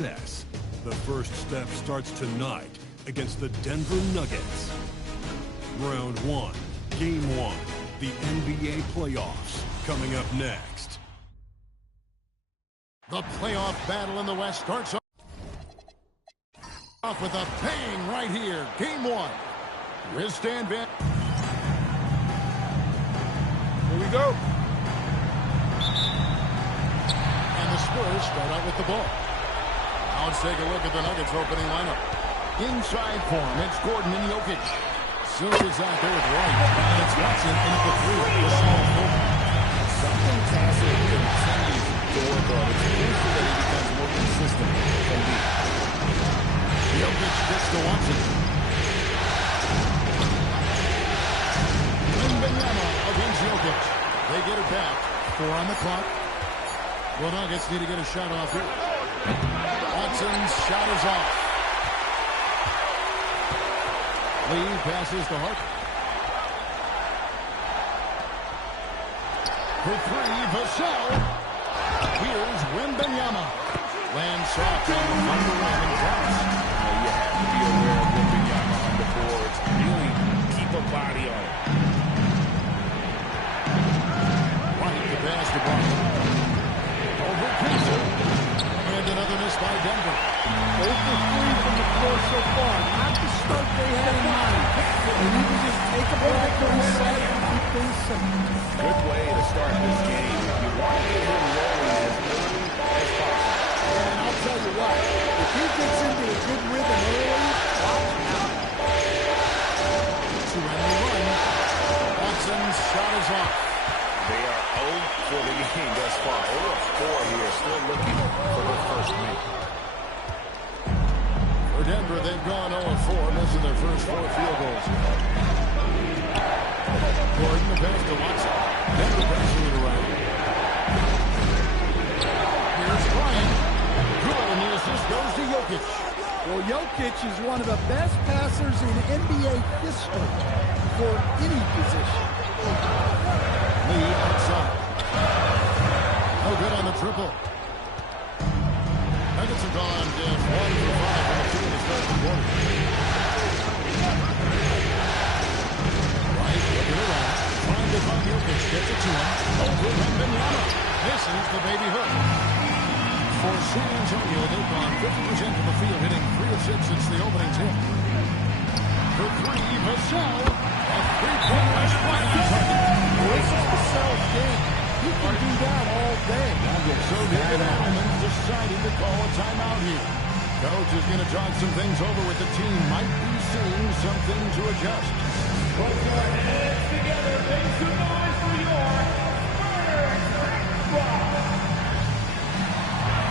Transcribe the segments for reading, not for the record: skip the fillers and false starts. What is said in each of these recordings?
success. The first step starts tonight against the Denver Nuggets. Round 1, Game 1, the NBA playoffs, coming up next. The playoff battle in the West starts off with a bang right here. Game 1. Here's Stan Van. Here we go. And the Spurs start out with the ball. Now let's take a look at the Nuggets opening lineup. Inside for him, it's Gordon and Jokic. Silva's out there with White. And it's Watson in at the 3. The small forward. Something tacit here in Cindy's door guard. It's crucial that he becomes more consistent than he. Jokic gets to Watson. Wembanyama against Jokic. They get it back. 4 on the clock. The Nuggets need to get a shot off here. Watson's shot is off. Lee passes to Harper. For 3, Vassell. Here's Wembanyama. Lands soft on the front of the rim and drops. You have to be aware of Wembanyama on the boards. Really keep a body on it. White to pass to Bryant. Over Kessler. And another miss by Denver. 0 for 3 from the floor so far. Not the start they had in mind. They need to just take a breath, reset, and keep things simple. Good way to start this game. You want to get him rolling as early as possible. And I'll tell you what, if he gets into a good rhythm early, watch out. To end the run. Watson's shot is off. They are 0 for the game thus far. 0 of 4 here, still looking for their first win. For Denver, they've gone 0 of 4, missing their first 4 field goals. Gordon, the pass to Watson. Denver passing it around. Here's Bryant. Good, and the assist goes to Jokic. Well, Jokic is one of the best passers in NBA history for any position. Lee outside. No good on the triple. Nuggets have gone 1 for 5 on the 2 in the start of the quarter. Right, looking around. Trying to find Jokic. Gets it to him. Over Wembanyama. Misses the baby hook. For San Antonio, they've gone 50% from the field, hitting 3 of 6 since the opening tip. For 3, Vassell. A 3-point rush right on target. This is Vassell's game. He can do that all day. So David Allen deciding to call a timeout here. Coach is going to talk some things over with the team. Might be seeing something to adjust. Put your hands together. Make some noise for your Spurs squad.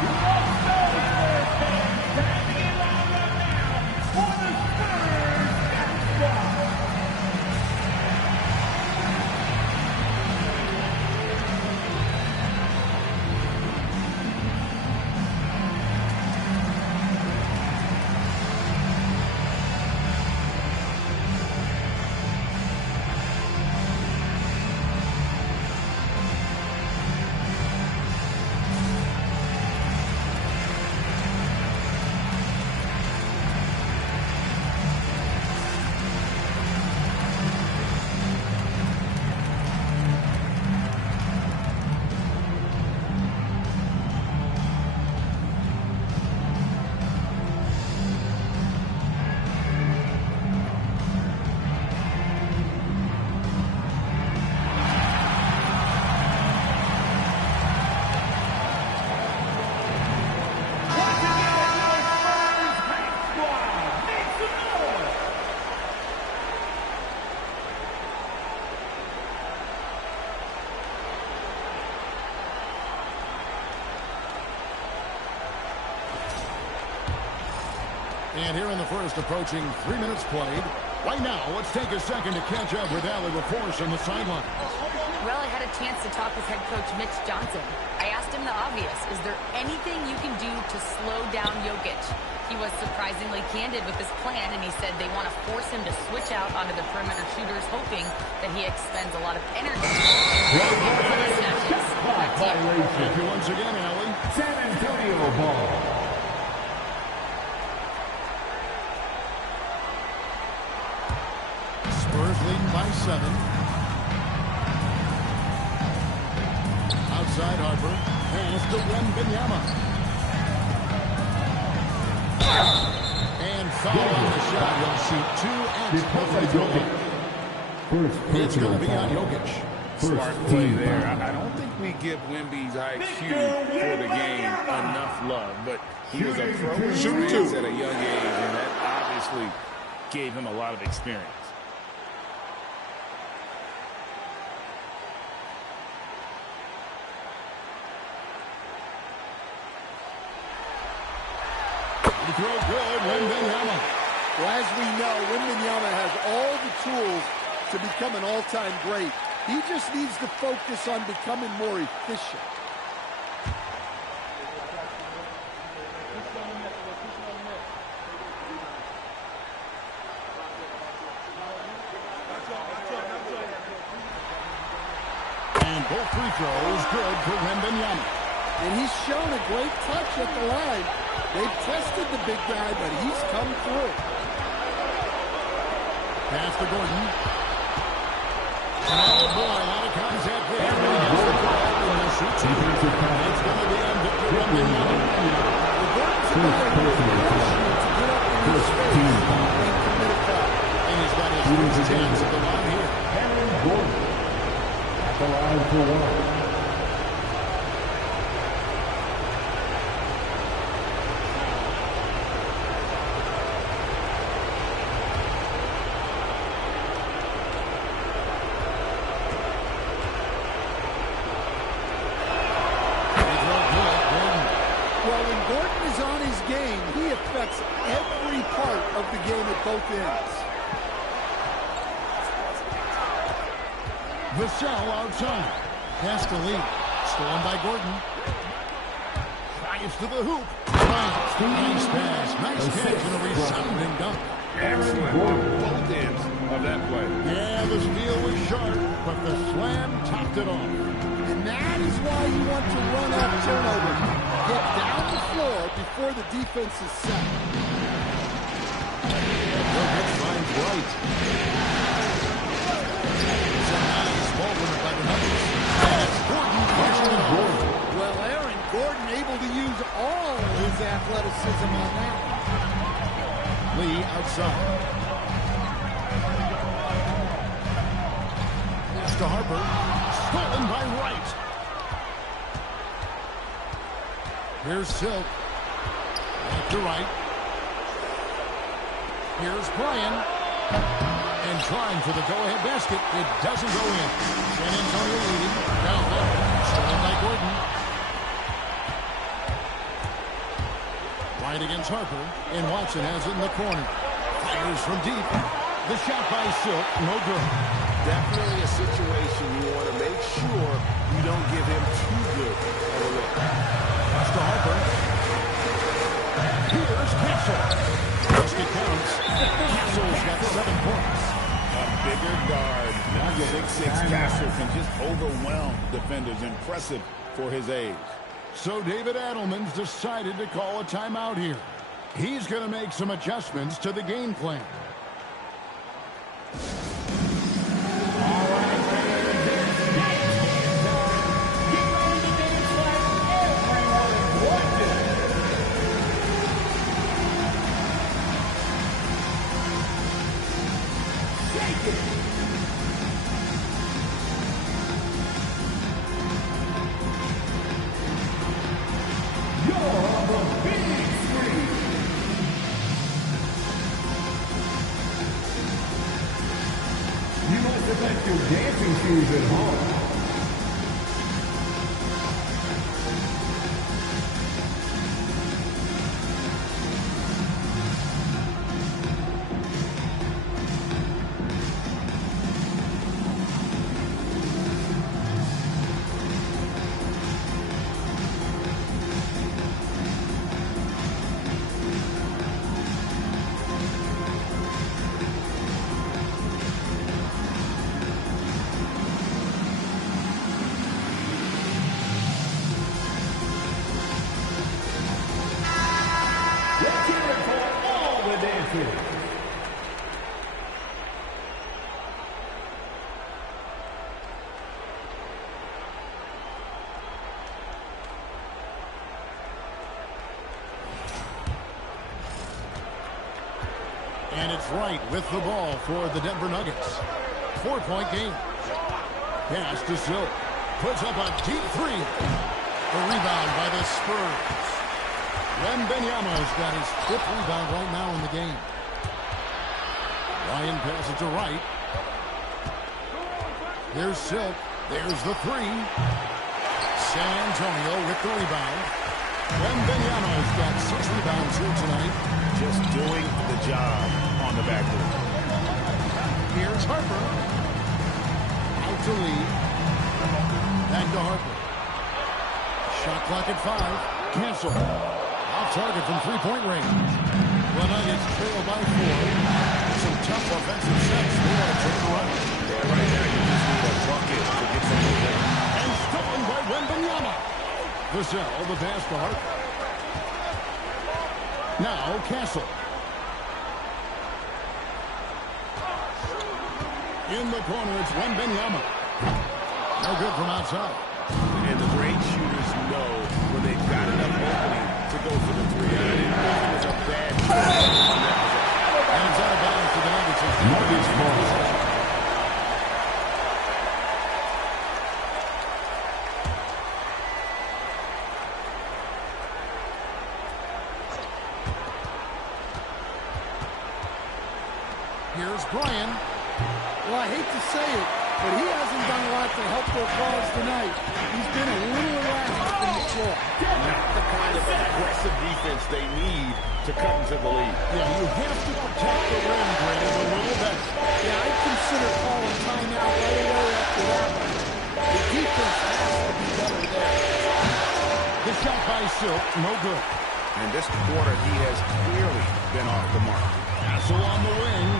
You must know Spurs fans. Time to get loud right now for the Spurs squad. And here in the first, approaching 3 minutes played. Right now, let's take a second to catch up with Allie LaForce on the sideline. Well, I had a chance to talk with head coach Mitch Johnson. I asked him the obvious. Is there anything you can do to slow down Jokic? He was surprisingly candid with his plan, and he said they want to force him to switch out onto the perimeter shooters, hoping that he expends a lot of energy. Thank you once again, Allie. San Antonio ball. 7. Outside Harper. Pass to Wembanyama. And foul on the shot. He'll shoot 2 at the free throw line. It's going to be on Jokic. Smart play there. I don't think we give Wemby's IQ for the game enough love, but he was a pro at a young age, and that obviously gave him a lot of experience. Throw good, Wembanyama. Well, as we know, Wembanyama has all the tools to become an all-time great. He just needs to focus on becoming more efficient. And both free throws good for Wembanyama. And he's shown a great touch at the line. They've tested the big guy, but he's come through. Pass to Gordon. Oh, boy, a lot of contact there. It's going to be on Victor Wembanyama. The Gordon's a guy who is passionate to get up in his face and commit a foul. And he's got his first chance at the line here. Aaron Gordon at the line for 1. Every part of the game at both ends. Vassell outside. Pass to Lee. Stolen by Gordon. Drives to the hoop. Nice pass. Nice catch and a resounding dunk. Excellent on both ends of that play. Yeah, the steal was sharp, but the slam topped it off. And that is why you want to run off turnover. Get down the floor before the defense is set. Jokic finds White. It's a nice ball winner by the Nuggets. And it's Gordon pushing it over. Well, Aaron Gordon able to use all his athleticism on that. Lee outside. Pass to Harper. Stolen by Wright. Here's Silk. Back to Wright. Here's Bryan. And trying for the go-ahead basket. It doesn't go in. San Antonio leading. Down low. Stolen by Gordon. Wright against Harper. And Watson has it in the corner. Fires from deep. The shot by Silk. No good. Definitely a situation you want to make sure you don't give him too good of a look. Pass to Harper. Here's Castle. Basket counts. Castle's got 7 points. A bigger guard, 6'6" Castle can just overwhelm defenders. Impressive for his age. So David Adelman's decided to call a timeout here. He's going to make some adjustments to the game plan. Protect your dancing shoes at home. And it's Wright with the ball for the Denver Nuggets. 4-point game. Pass to Silk. Puts up a deep three. The rebound by the Spurs. Wembanyama's got his 5th rebound right now in the game. Ryan passes to Wright. Here's Silk. There's the three. San Antonio with the rebound. Wembanyama's got 6 rebounds here tonight. Just doing the job on the backboard. Here's Harper. Out to Lee. Back to Harper. Shot clock at 5. Cancel. Off target from 3-point range. The Nuggets trail by 4. Some tough offensive sets. They want to turn it around. Yeah, right now you just need a bucket to get some momentum. And stolen by Wembanyama. Vassell, the pass to Harper. Now Castle. In the corner, it's Wembanyama. No good from outside. And the great shooters know when they've got enough opening to go for the three. I didn't think it was a bad choice on that possession. And it's out of bounds to the Nuggets. Nuggets ball. Here's Brian. Well, I hate to say it, but he hasn't done a lot to help their cause tonight. He's been a little erratic from the floor. Not the kind of aggressive defense they need to cut into the lead. Yeah, you have to protect the rim, Brandon, a little better. Yeah, I'd consider calling timeout right away after that one. The defense has to be better there. The shot by Silk, no good. And this quarter, he has clearly been off the mark. Castle on the wing.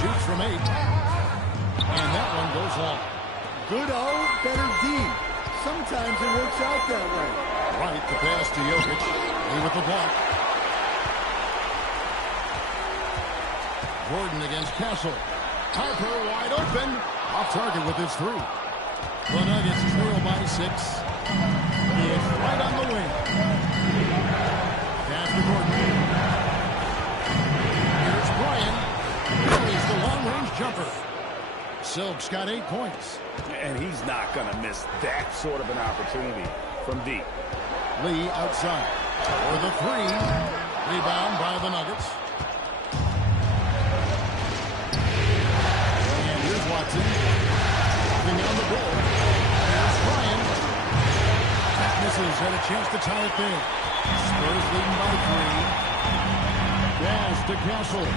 Shoots from 8. And that one goes long. Good O, better D. Sometimes it works out that way. Right, the pass to Jokic. He with the block. Gordon against Castle. Harper wide open. Off target with his 3. The Nuggets trail by 6. It's right on the wing. Pass to Gordon. Here's Brian. Here's the long-range jumper. Silk's got 8 points. And he's not going to miss that sort of an opportunity from deep. Lee outside. For the 3. Rebound by the Nuggets. And here's Watson. Looking on the board. Here's Brian. That misses. Had a chance to tie it there. Spurs leading by 3. Pass to Castle.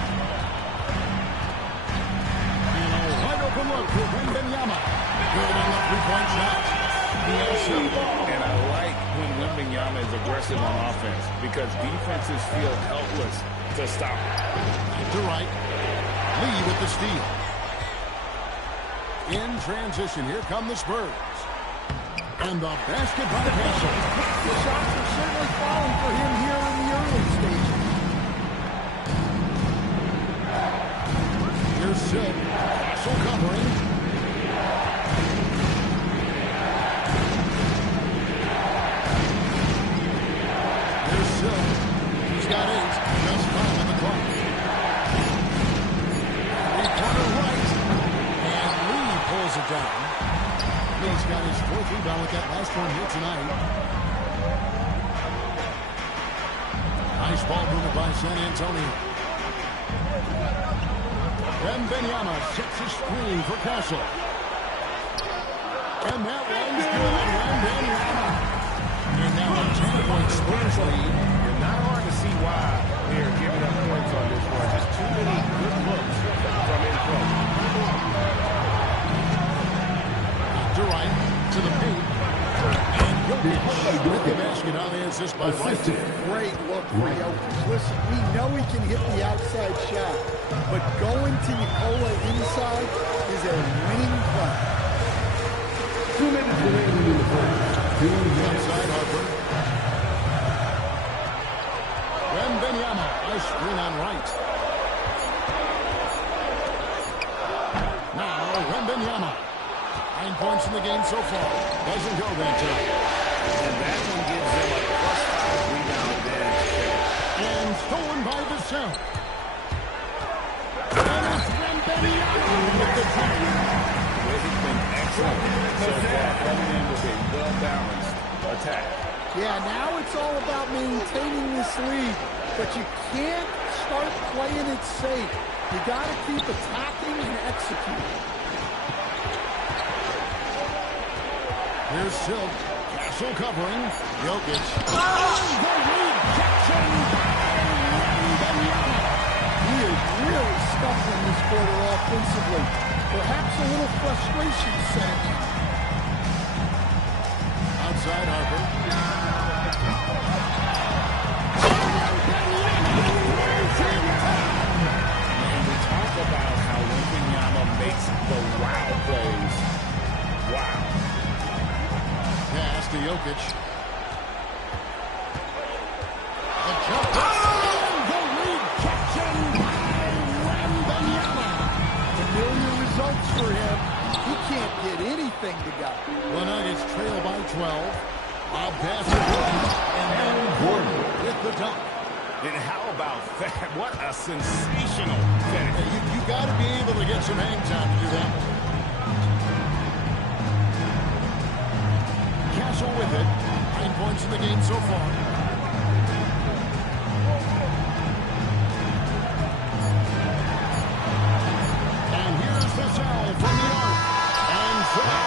And a wide open look for Wembanyama. Good on the 3-point shot. And I like when Wembanyama is aggressive on offense because defenses feel helpless to stop him. Back to Wright. Lee with the steal. In transition, here come the Spurs. And the basket by Castle. The shots are certainly falling for him here in the early stages. Here's Silk. Castle covering. Here's Silk. He's got 8. Just 5 on the clock. 3-pointer right. And Lee pulls it down. Lee's got his 4th rebound with that last one here tonight. Nice ball movement by San Antonio. Wembanyama sets a screen for Castle. And that one's good. Wembanyama. And now a 10-point Spurs lead. It's not hard to see why they're giving up points on this one. Just too many good looks from in front. To right, to the paint. And Jokic with the basket on the assist by Wright. Great look for Jokic. Listen, we know he can hit the outside shot, but going to Nikola inside is a winning play. 2 minutes remaining in the first. Inside Harper. Wembanyama, a screen on Wright. Now Wembanyama. 9 points in the game so far. Doesn't go that time. And that one gives them a +5 rebound advantage. And stolen by Vassell. attack. Yeah, now it's all about maintaining this lead, but you can't start playing it safe. You got to keep attacking and executing. Here's Silk. Castle covering. Jokic. Oh, the rejection by Wembanyama. He is really scuffling this quarter offensively. Perhaps a little frustration setting in. Outside Harper. And we talk about how Wembanyama makes the wow plays. Wow. Pass to Jokic. The jump. Oh, the rejection by Wembanyama. Familiar results for him. He can't get anything to go. The Nuggets trail by 12. Bob pass to Gordon. And then Gordon with the dunk. And how about that? What a sensational finish. You got to be able to get some hang time to do that. Castle with it. 9 points in the game so far. And here's the foul from the arc. And foul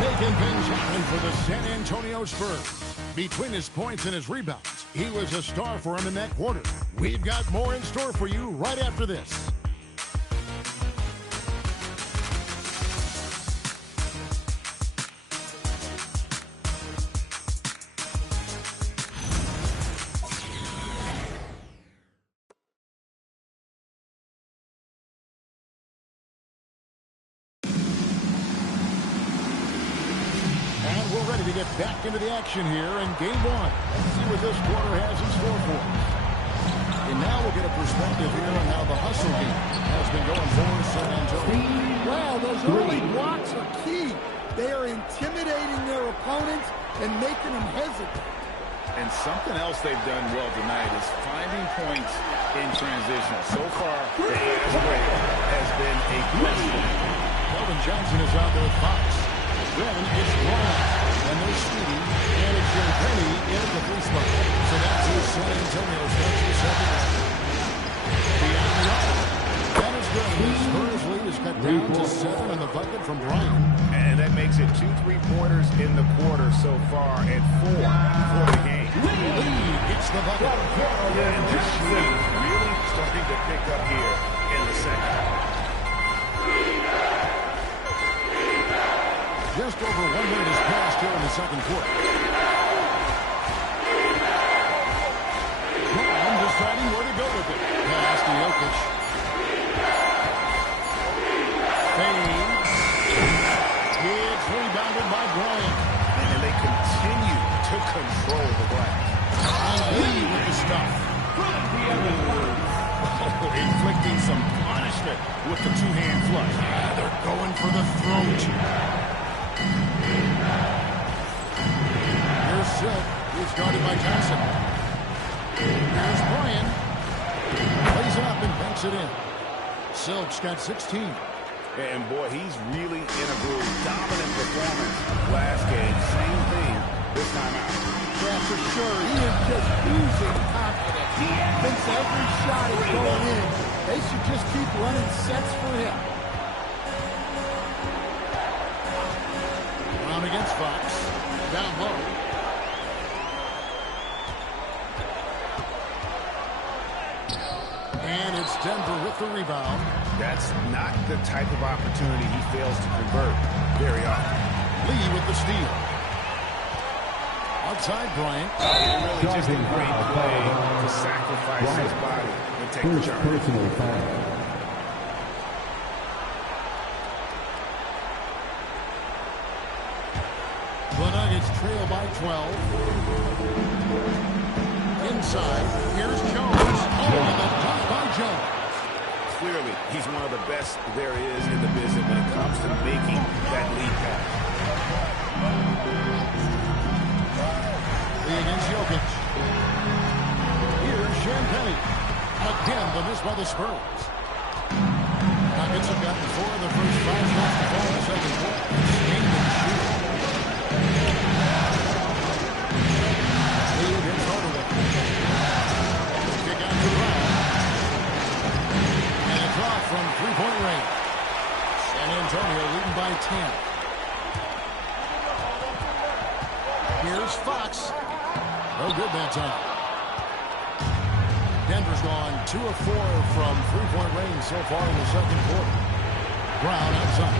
making things happen for the San Antonio Spurs. Between his points and his rebounds, he was a star for him in that quarter. We've got more in store for you right after this. Get back into the action here in game one. Let's see what this quarter has in store for us. And now we'll get a perspective here on how the hustle game has been going for San Antonio. Well, those early blocks are key. They are intimidating their opponents and making them hesitate. And something else they've done well tonight is finding points in transition. So far, the average rate has been a question. Kelvin Johnson is out there with Fox. Then it's Bryant. And they're Speedy, and it's Penny in at the free spot. So that's who San Antonio starts the second half. Beyond the arc. That is good. The Spurs lead is cut down to 7 in the bucket from Bryant. And that makes it 2 3-pointers in the quarter so far and 4 for the game. Lee gets the bucket. And this lead is really starting to pick up here in the second. Just over 1 minute has passed here in the second quarter. Brown deciding where to go with it. Pass to Jokic. Fades. It's rebounded by Bryant. And they continue to control the glass. And Lee with the stuff. Inflicting some punishment with the two-hand flush. They're going for the throat. Here's Silk. He's guarded by Johnson. Here's Bryant. Plays it up and banks it in. Silk's got 16. And boy, he's really in a groove. Dominant performance last game. Same thing this time out. Yeah, for sure. He is just oozing confidence. He thinks every shot is going in. They should just keep running sets for him. Brown against Fox. Down low. And it's Denver with the rebound. That's not the type of opportunity he fails to convert very often. Lee with the steal. Outside Bryant. Really just a great play to sacrifice his body and take the charge. Personal foul. The Nuggets trail by 12. Inside, here's Jones. Oh, and the dunk by Jones. Clearly, he's one of the best there is in the business when it comes to making that lead pass. Lee against Jokic. Here's Champagne. Again, the miss by the Spurs. Nuggets have gotten 4 of the first 5 shots to fall in the second quarter. Aim and shoot. No good that time. Denver's gone 2 of 4 from three-point range so far in the second quarter. Brown outside.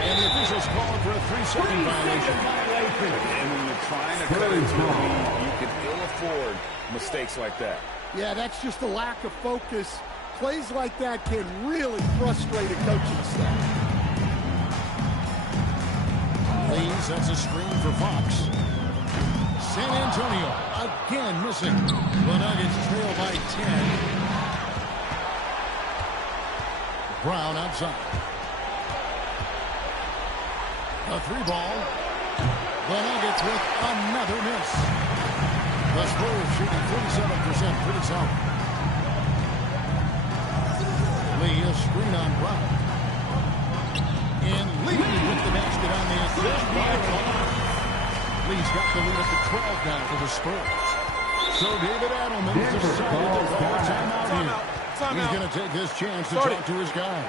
And the officials calling for a 3-second violation. And when you're trying to cut into a lead, you can ill afford mistakes like that. Yeah, that's just a lack of focus. Plays like that can really frustrate a coaching staff. Lee sets a screen for Fox. San Antonio again missing. The Nuggets trail by 10. Brown outside. A 3-ball. The Nuggets with another miss. The Spurs shooting 47%, pretty solid. Lee, a screen on Brown. And Lee with the basket on the assist by Brown. Lee's got the lead at the 12 now for the Spurs. So David Adelman decided to call a timeout here. He's going to take this chance to talk to his guys.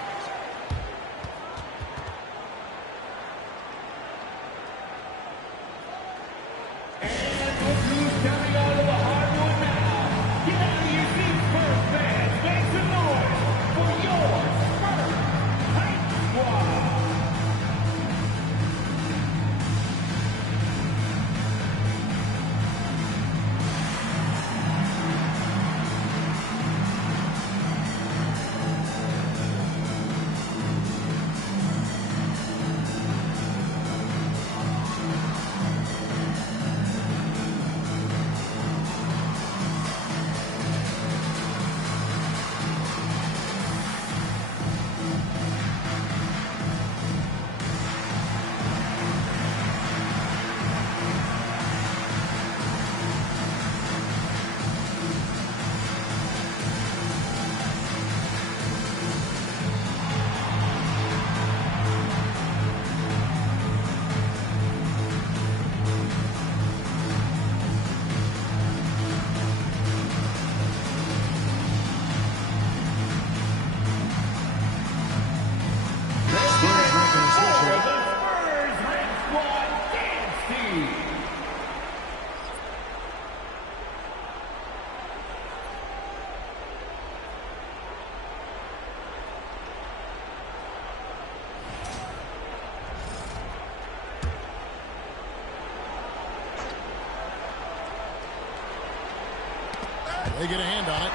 They get a hand on it.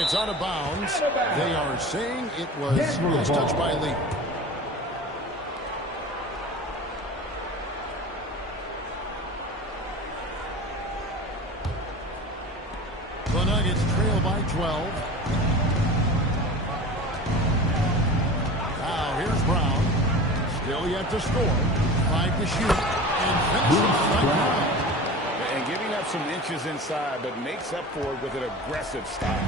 It's out of bounds. They are saying it was touched by Lee. The Nuggets trail by 12. Now here's Brown. Still yet to score. 5 to shoot. And finishes right now. And giving up some inches inside, but makes up for it with an aggressive style.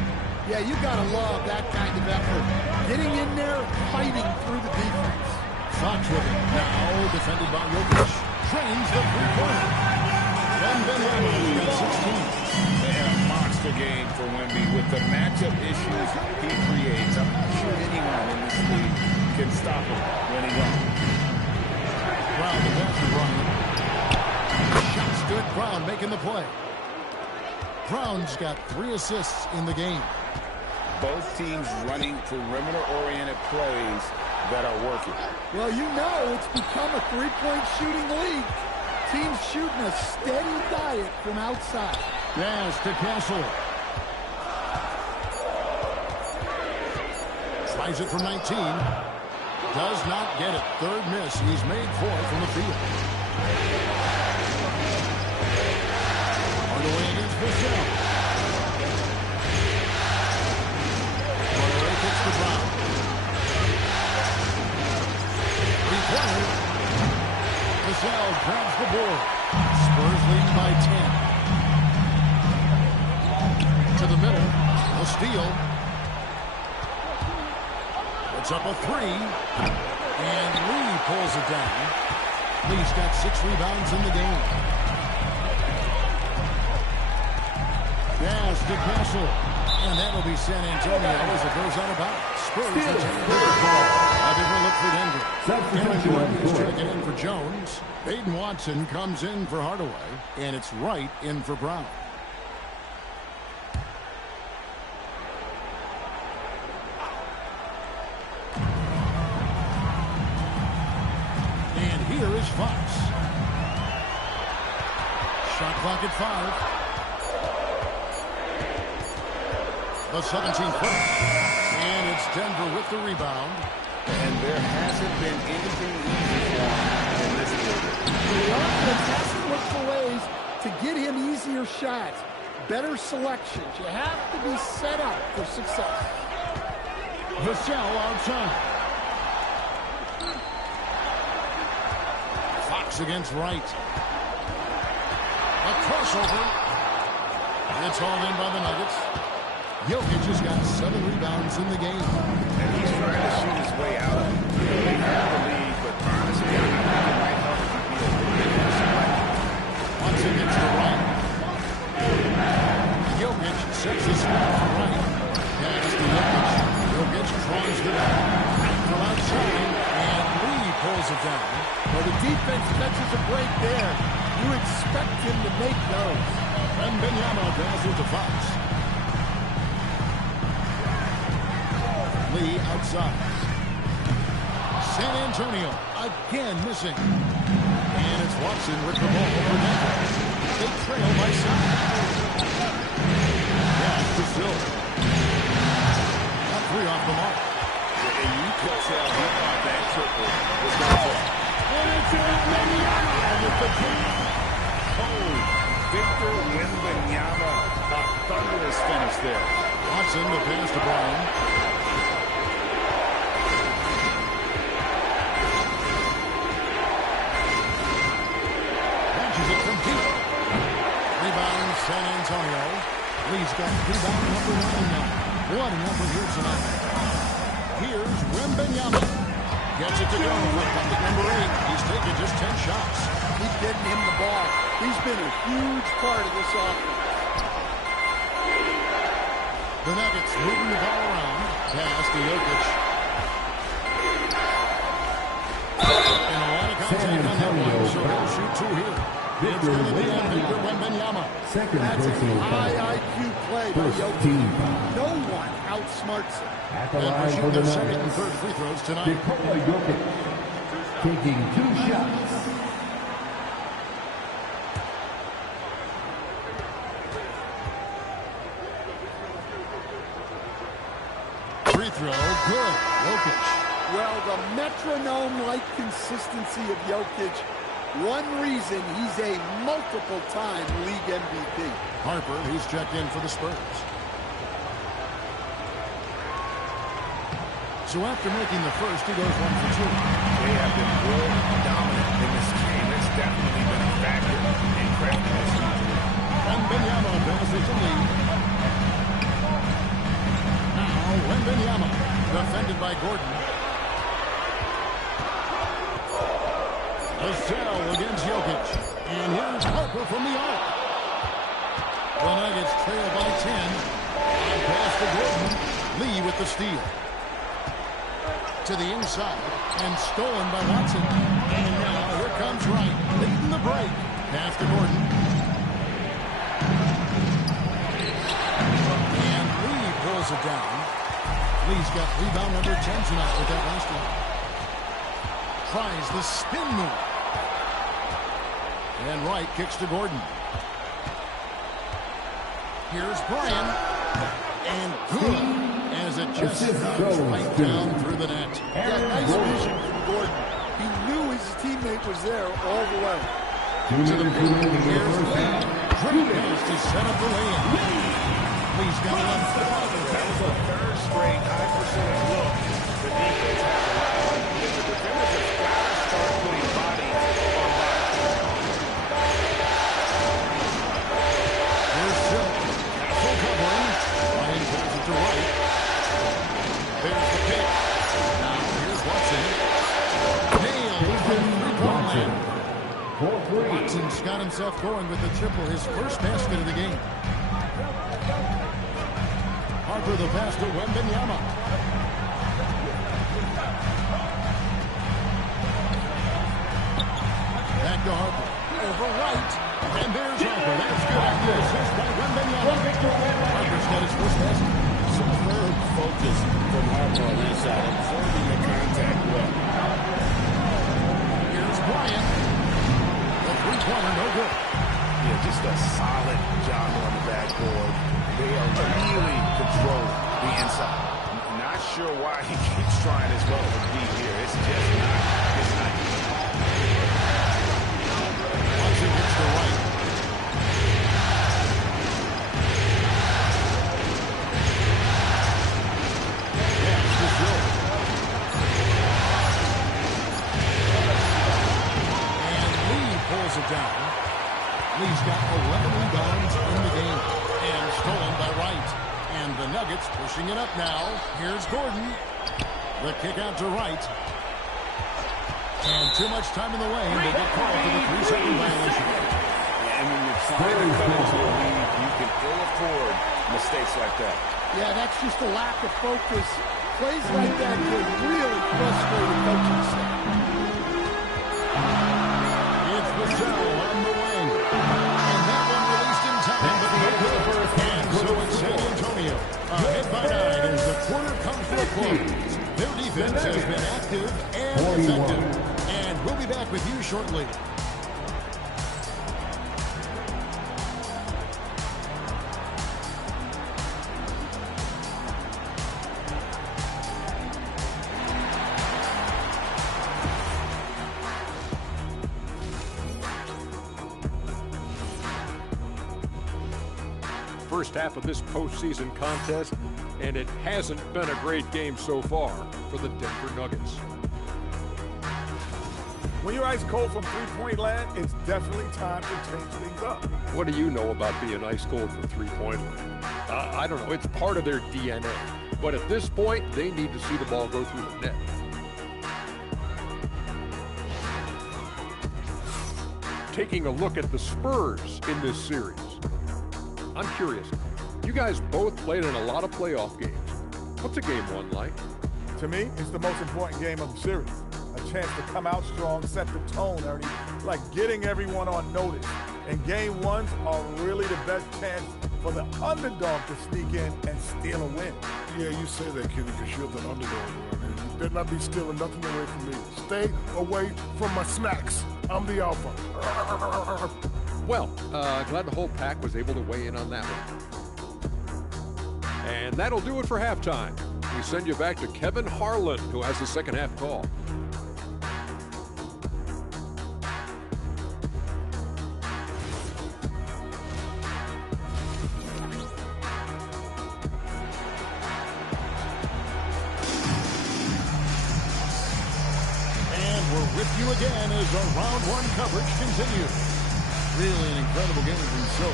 Yeah, you got to love that kind of effort. Getting in there, fighting through the defense. Fox with it. Now defended by Jokic. Trains the three-pointer. Then Ben Wallace got 16. They had a monster game for Wemby with the matchup issues he creates. I'm not sure anyone in this league can stop him when he runs. Brown the pass to Bryant. Shots good. Brown making the play. Brown's got 3 assists in the game. Both teams running perimeter-oriented plays that are working. Well, you know it's become a three-point shooting league. Teams shooting a steady diet from outside. Yes, to Castle. Tries it from 19. Does not get it. Third miss. He's made 4 from the field. On the way against Vassell. Monterey kicks to Brown. Three-pointer. Vassell grabs the board. Spurs lead by 10. To the middle. A steal. Puts up a 3. And Lee pulls it down. Lee's got 6 rebounds in the game. Yes, to Castle. And that'll be San Antonio as it goes out of bounds. Spurs retain the ball. A different look for Denver. Aaron Gordon is checking in for Jones. Baden Watson comes in for Hardaway. And it's Wright in for Brown. And here is Fox. Shot clock at 5. The 17-footer. And it's Denver with the rebound. And there hasn't been anything easy for him in this quarter. The offense has to look for ways to get him easier shots, better selections. You have to be set up for success. Vassell outside. Fox against Wright. A crossover. It's hauled in by the Nuggets. Jokic has got 7 rebounds in the game. And he's trying to shoot his way out of it. They have the lead, but honestly, I think it might help to be a little bit. Watson gets to Wright. Jokic sets the spot for Wright. Pass to Jokic. Jokic draws the ball. From outside, and Lee pulls it down. Well, the defense catches a break there. You expect him to make those. And Wembanyama passes to Fox. Lee outside. San Antonio again missing. And it's Watson with the ball for Denver. They trail by 7. Pass to Silver. Got 3 off the mark. And you could tell he thought that triple was going to fall. And it's Wembanyama with the kick. Oh, Victor Wembanyama. A thunderous finish there. Watson the pass to Brown. Rebound San Antonio. Lee's got rebound number 9 now. What a number here tonight. Here's Wembanyama. Gets it to go for bucket number 8. He's taken just 10 shots. Keep getting him the ball. He's been a huge part of this offense. The Nuggets moving the ball around. Pass to Jokic. And a lot of contact on that one, so they'll shoot 2 here. It's going to be on Victor Wembanyama. That's a high IQ play by Jokic. No one outsmarts him. At the And line pushing for the their second and Nuggets, third free throws tonight. Nikola Jokic, taking 2 shots. Free throw, good. Jokic. Well, the metronome-like consistency of Jokic, one reason he's a multiple-time league MVP. Harper, he's checked in for the Spurs. So after making the first, he goes 1 for 2. They have been real dominant in this game. It's definitely been a factor in crafting this season. Wembanyama passes to Lee. Now Wembanyama, defended by Gordon. Vassell against Jokic. And here's Harper from the arc. The Nuggets trail by 10. And pass to Gordon. Lee with the steal. To the inside. And stolen by Watson. And now here comes Wright. Leading the break. Pass to Gordon. And Lee pulls it down. Lee's got rebound number 10 tonight with that last one. Tries the spin move. And Wright kicks to Gordon. Here's Bryan. And good. As it just goes right down through the net. Yeah, nice vision from Gordon. He knew his teammate was there all the way. To the paint. Here's Lee. Great pass to set up the lane. Lee's got 11. That was a third straight high percentage look. The defense has allowed. The defenders have got to start putting bodies on bodies. Here's Silk. Castle covering. Ryan passes it to Wright. There's the pick. Now here's Watson. Nailed from three-point land. Watson's got himself going with the triple, his first basket of the game. Harper the pass to Wembanyama. Back to Harper. Over right. And there's Harper. That's good. The assist by Wembanyama. Harper's got his first basket. Superb focus from Harper on that side, absorbing the contact well. Here's Bryant. The three-pointer, no good. Yeah, just a solid job on the backboard. They are really controlling the inside. Not sure why he keeps trying as well to be here. It's just not. It's not. Watson gets the right. It down. Lee's got 11 rebounds in the game and stolen by Wright. And the Nuggets pushing it up now. Here's Gordon. The kick out to Wright. And too much time in the way. They get called for the 3-second violation. And when you're trying to cut into a lead, you can ill afford mistakes like that. Yeah, that's just a lack of focus. Plays like that can really frustrate a coaching staff. Vassell on the wing. And that one released in time, but the over. And so it's San Antonio. Ahead by 9 as the quarter comes to a close. Their defense has been active and effective. And we'll be back with you shortly. First half of this postseason contest, and it hasn't been a great game so far for the Denver Nuggets. When you're ice cold from three-point land, it's definitely time to change things up. What do you know about being ice cold from three-point land? I don't know. It's part of their DNA. But at this point, they need to see the ball go through the net. Taking a look at the Spurs in this series. I'm curious, you guys both played in a lot of playoff games. What's a game one like? To me, it's the most important game of the series. A chance to come out strong, set the tone, Ernie, like getting everyone on notice. And game ones are really the best chance for the underdog to sneak in and steal a win. Yeah, you say that, Kenny, because you're the underdog, man. You better not be stealing nothing away from me. Stay away from my snacks. I'm the alpha. Well, glad the whole pack was able to weigh in on that one. And that'll do it for halftime. We send you back to Kevin Harlan, who has the second half call. And we're with you again as our round one coverage continues. Really an incredible game as we saw.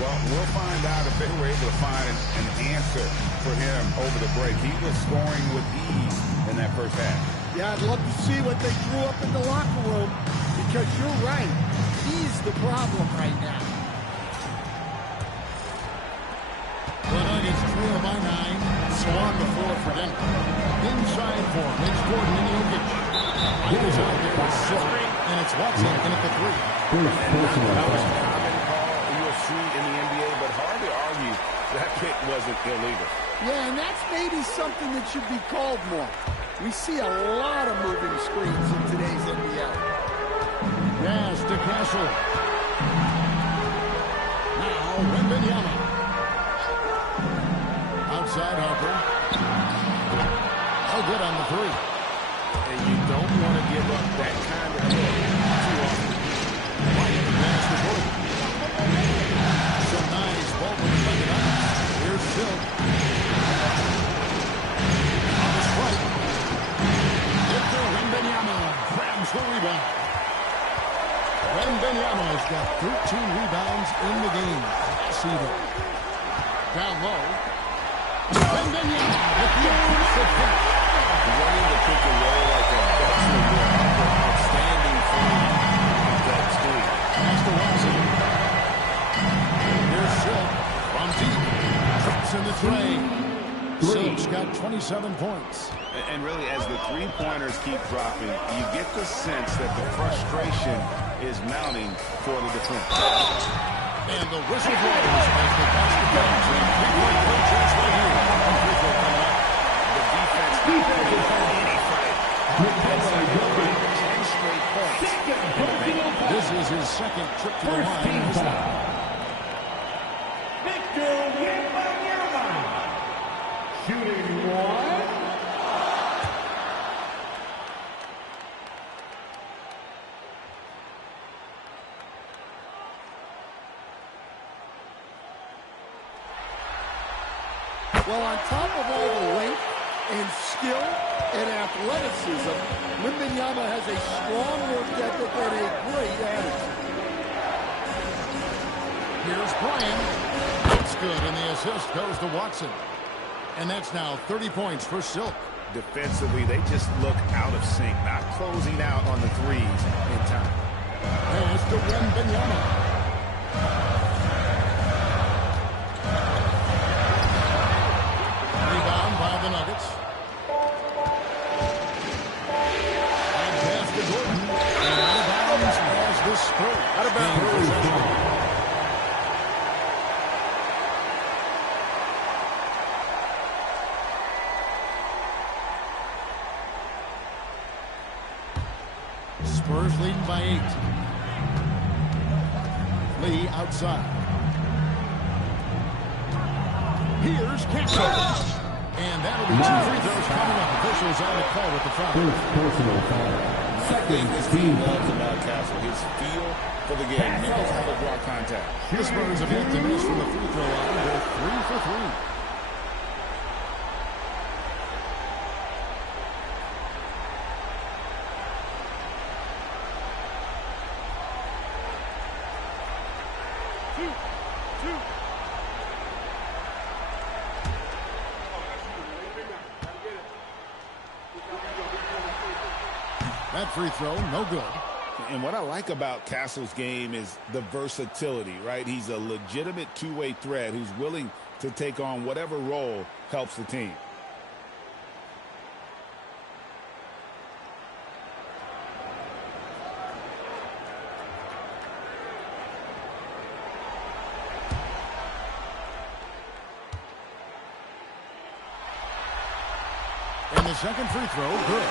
Well, we'll find out if they were able to find an answer for him over the break. He was scoring with ease in that first half. Yeah, I'd love to see what they drew up in the locker room because you're right. He's the problem right now. The Nuggets trail by 9. So on the floor for Denver. Inside for him. It's Gordon and Jokic. It is out there with Silk. And it's Watson in at the 3. In the NBA, but hard to argue that pick wasn't illegal. Yeah, and that's maybe something that should be called more. We see a lot of moving screens in today's NBA. Yes, to Castle. Now, Wembanyama. Outside Harper. Oh, good on the 3. And you don't want to give up that kind of look too often. White, the pass to Gordon. Some nice ball from the Nuggets. Here's Silk. On the strike. Victor Wembanyama grabs the rebound. Wembanyama has got 13 rebounds in the game. See that. Down low. Wembanyama with the offensive finish. Running the pick and roll like a veteran will offer outstanding form of that speed. Pass to Watson. Here's Silk from deep. Drops in the tray. 27 points. And really, as the three-pointers keep dropping, you get the sense that the frustration is mounting for the defense. And the whistle blows as the basket comes in. Three-point contest right here. The defense not putting up any fight. That's 10 straight points. This is his second trip to the line in his life. Victor Wembanyama, shooting one. Well, on top of all the length and skill and athleticism, Wembanyama has a strong work ethic and a great attitude. Here's Bryant. Looks good, and the assist goes to Watson. And that's now 30 points for Silk. Defensively, they just look out of sync, not closing out on the threes in time. There's to Wembanyama. Rebound by the Nuggets. And pass to Gordon. And out of bounds as the Spurs. Out of bounds. Spurs leading by 8. Lee outside. Here's Castle. And that'll be 2 free throws coming up. Officials on the call with the foul. First personal foul. Second, this team loves about Castle. His feel for the game. Knows how to draw contact. The Spurs have yet to miss from the free throw line. They're 3 for 3. That free throw, no good. And what I like about Castle's game is the versatility, right? He's a legitimate two-way threat who's willing to take on whatever role helps the team. And the second free throw, good.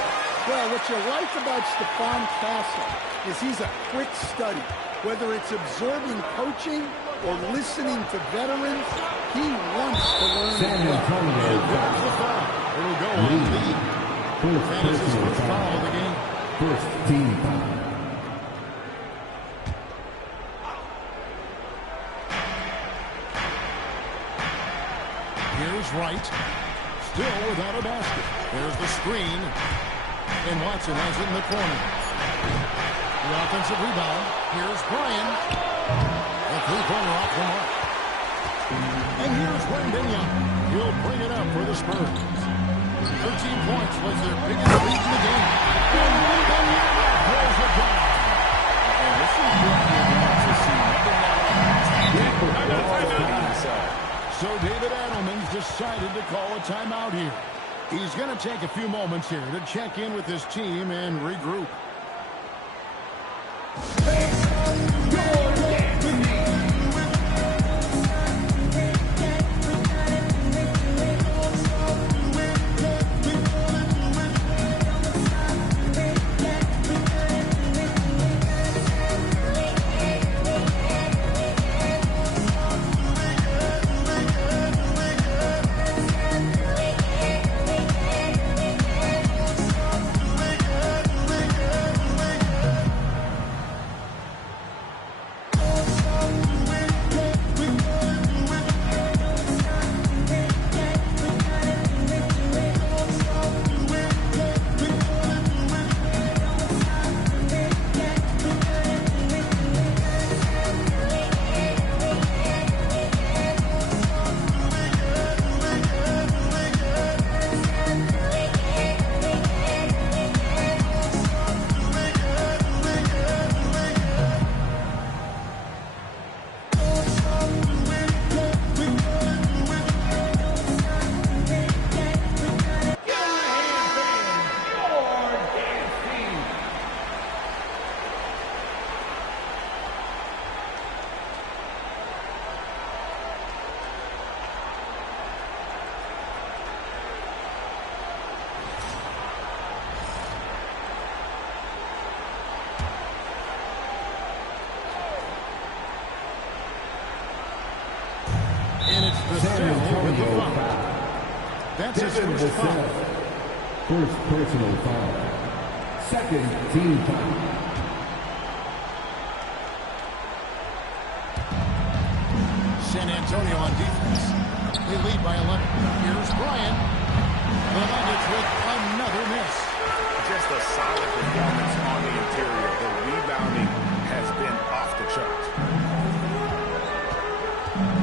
Well, what you like about Stephon Castle is he's a quick study. Whether it's absorbing coaching or listening to veterans, he wants to learn. San Antonio. There's the foul. It'll go on Lee. That is his first foul of the game. First team foul. Here's Wright. Still without a basket. There's the screen. And Watson has it in the corner. The offensive rebound. Here's Bryant. A three-pointer off the mark. And here's Wembanyama. He'll bring it up for the Spurs. 13 points was their biggest lead in the game. And Wembanyama throws it down. And this is what you want to see. So David Adelman's decided to call a timeout here. He's going to take a few moments here to check in with his team and regroup. And it's Vassell with the foul. That's his first foul. First personal foul. Second team foul. San Antonio on defense. They lead by 11. Here's Bryant. The Nuggets with another miss. Just a solid performance on the interior. The rebounding has been off the charts.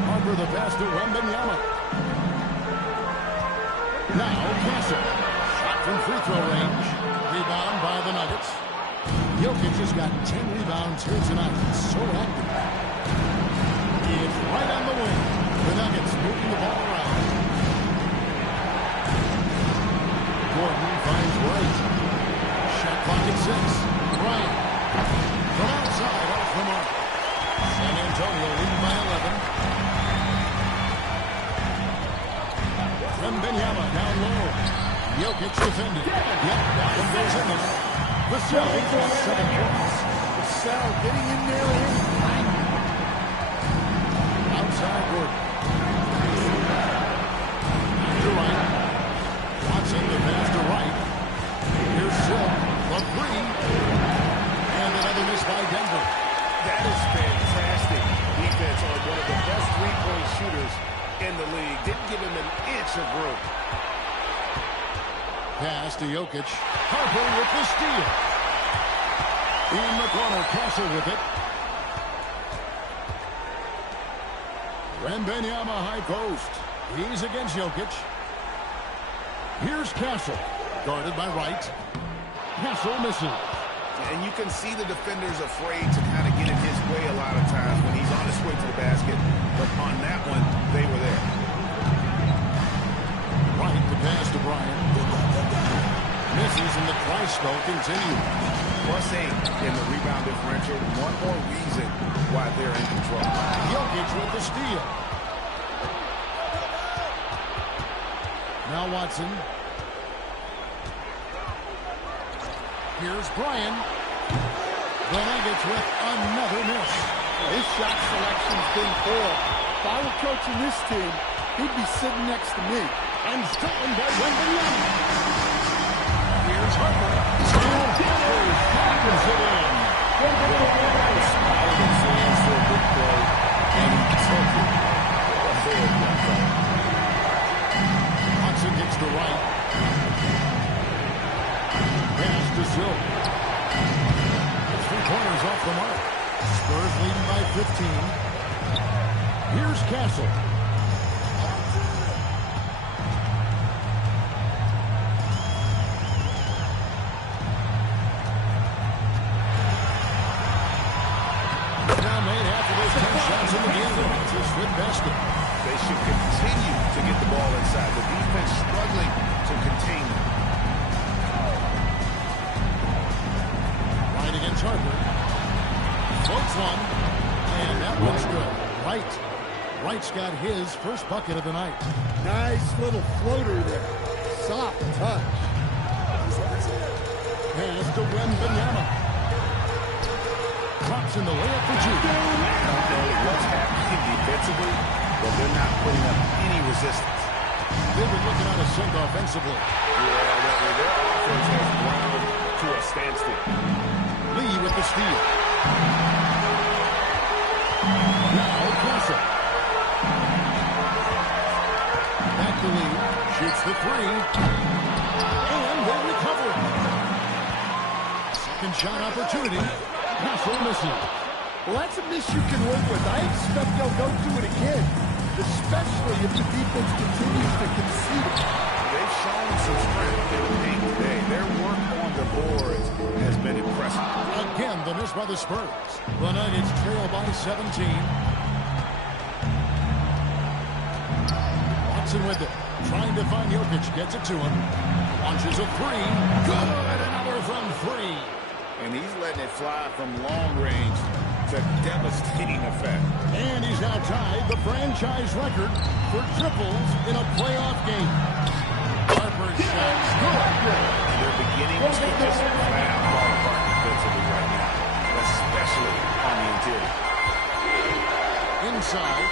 Harper the pass to Wembanyama. Now Castle. Shot from free throw range. Rebound by the Nuggets. Jokic has got 10 rebounds here tonight. So active. It's right on the wing. The Nuggets moving the ball around. Gordon finds Wright. Shot clock at 6. Bryant. From outside off the mark. San Antonio leading by 11. Wembanyama down low. Jokic defended. Yep, that one goes in there. Vassell got 7 points. Vassell getting in there anytime. Outside Gordon. To right. Watson the pass to right. Here's Silk. The 3. And another miss by Denver. That is fantastic defense on one of the best three-point shooters in the league. Didn't give him an inch of room. Pass to Jokic. Harper with the steal. In the corner, Castle with it. Wembanyama high post. He's against Jokic. Here's Castle. Guarded by Wright. Castle misses. And you can see the defenders afraid to kind of get in his way a lot of times when he's on his way to the basket. But on that one, they were there. Wright the pass to Bryant. Misses and the try spell continues. +8 in the rebound differential. One more reason why they're in control. Jokic with the steal. Now Watson. Here's Bryant. The Nuggets with another miss. His shot selection's been poor. If I were coaching this team, he'd be sitting next to me. And stolen by Wembanyama. Here's Harper. Tackles it in. Watson gets the right. Pass to Silk. It's 3 corners off the mark. Spurs leading by 15. Here's Castle. They should continue to get the ball inside. The defense struggling to contain them. Right against Harper. Floats one. And that one's good. Wright's got his first bucket of the night. Nice little floater there. Soft touch. Pass to Wembanyama. Drops in the layup for two. I don't know what's happening defensively, but they're not putting up any resistance. They've been looking out of sync offensively. Yeah, their offense has ground to a standstill. Lee with the steal. Now Castle. Back to Lee. Shoots the 3. And they recover. Second shot opportunity. Castle misses. Well, that's a miss you can work with. I expect they'll go to it again, especially if the defense continues to concede it. They've shown some strength in the paint today. Their work on the boards has been impressive. Again, the miss by the Spurs. The Nuggets trail by 17. Watson with it. Trying to find Jokic. Gets it to him. Launches a 3. Good. Another from 3. And he's letting it fly from long range to devastating effect. And he's now tied the franchise record for triples in a playoff game. Harper's shot's good. And they're beginning to just flat out fall apart defensively right now, especially on the interior. Inside.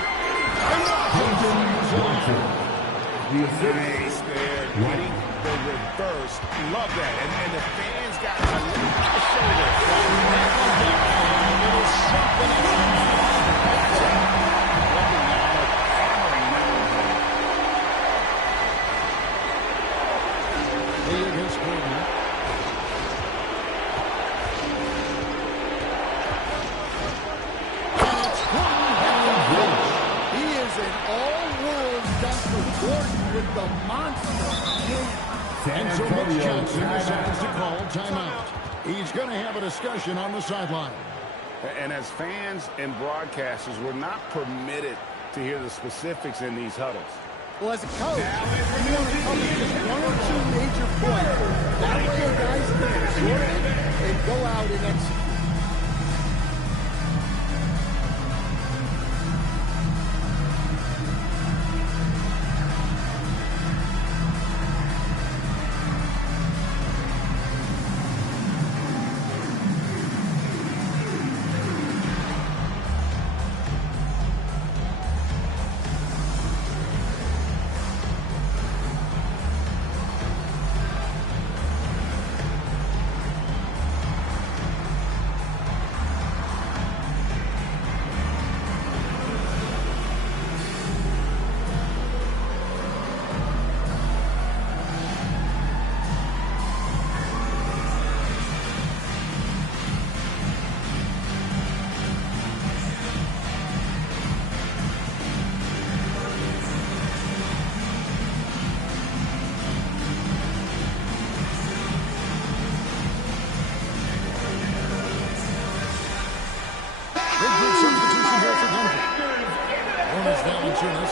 Nice there. Getting the reverse. Love that. And the fans got a little shoulder. A little something in the Lee against Gordon. He is an all-world dunker. Gordon with the monster hands. And so Mitch Johnson decides to call timeout. He's going to have a discussion on the sideline. And as fans and broadcasters, we're not permitted to hear the specifics in these huddles. Well, as a coach, you want to cover just one or two major points. That way your guys can absorb it and go out and execute.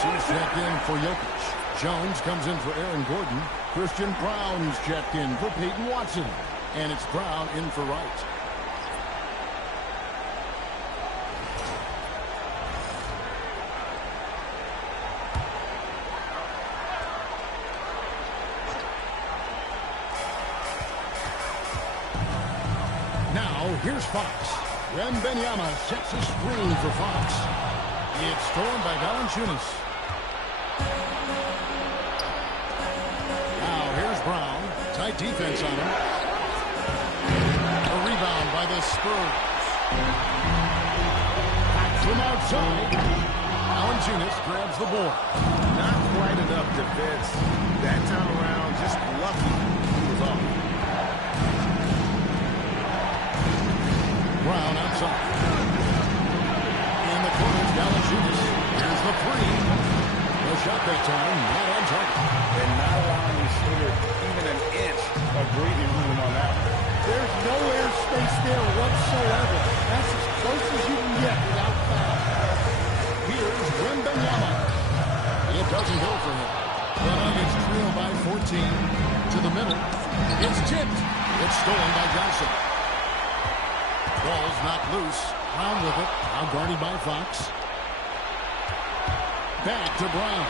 He's checked in for Jokic. Jones comes in for Aaron Gordon. Christian Brown's checked in for Peyton Watson. And it's Brown in for Wright. Now, here's Fox. Wembanyama sets a screen for Fox. It's stolen by Valanciunas. Now, here's Brown. Tight defense on him. A rebound by the Spurs. From outside, Valanciunas grabs the board. Not quite enough defense. That time around, just lucky he was off. Brown outside. In the corner, Valanciunas. Here's the three. The shot that time, not on target. And not allowing the shooter even an inch of breathing room on that one. There's no airspace there whatsoever. That's as close as you can get without foul. Here's Wembanyama. It doesn't go for him. The Nuggets trail by 14. To the middle. It's tipped. It's stolen by Johnson. Ball's not loose. Brown with it. Now guarded by Fox. Back to Brown.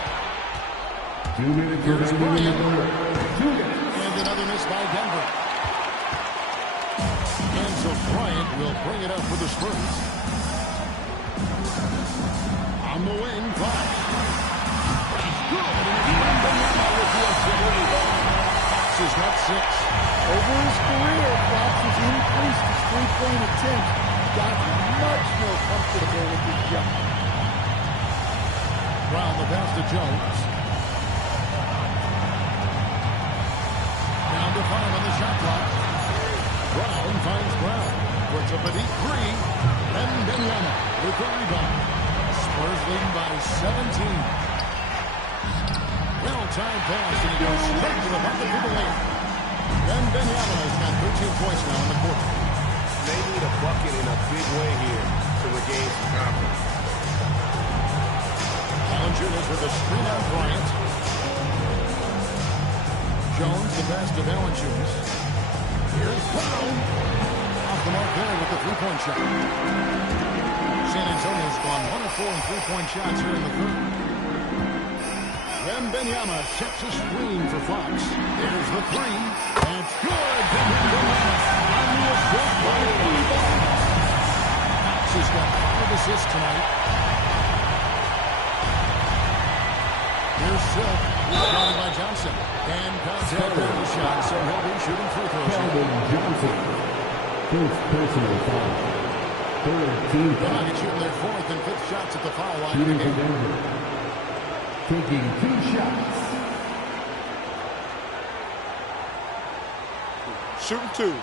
2 minutes. Here's Bryant. And another miss by Denver. And so Bryant will bring it up for the Spurs. On the wing, Fox. Good. Fox has got 6. Over his career, Fox has increased his three-point attempts. Got much more comfortable with his jump. Brown the pass to Jones. Down to 5 on the shot clock. Brown finds Brown. Puts up a deep three. Wembanyama with the rebound. Spurs leading by 17. Well-timed pass, and he goes straight to the bucket for the lead. Wembanyama has got 13 points now in the quarter. They need a bucket in a big way here to regain some confidence. Valanciunas with a screen on Bryant. Jones the pass to Valanciunas. Here's Brown. Off the mark there with the three-point shot. San Antonio's gone 1 of 4 in three-point shots here in the third. Wembanyama sets a screen for Fox. There's the three. That's good. Wembanyama on the assist by Rebound. Fox has got 5 assists tonight. Here's Silk. Guarded by Johnson. And contact on the shot, so he'll be shooting free throws. Johnson. First personal foul. Third team The foul. Nuggets shooting their fourth and fifth shots at the foul line. Shooting for Denver. Taking 2 shots. Shooting 2.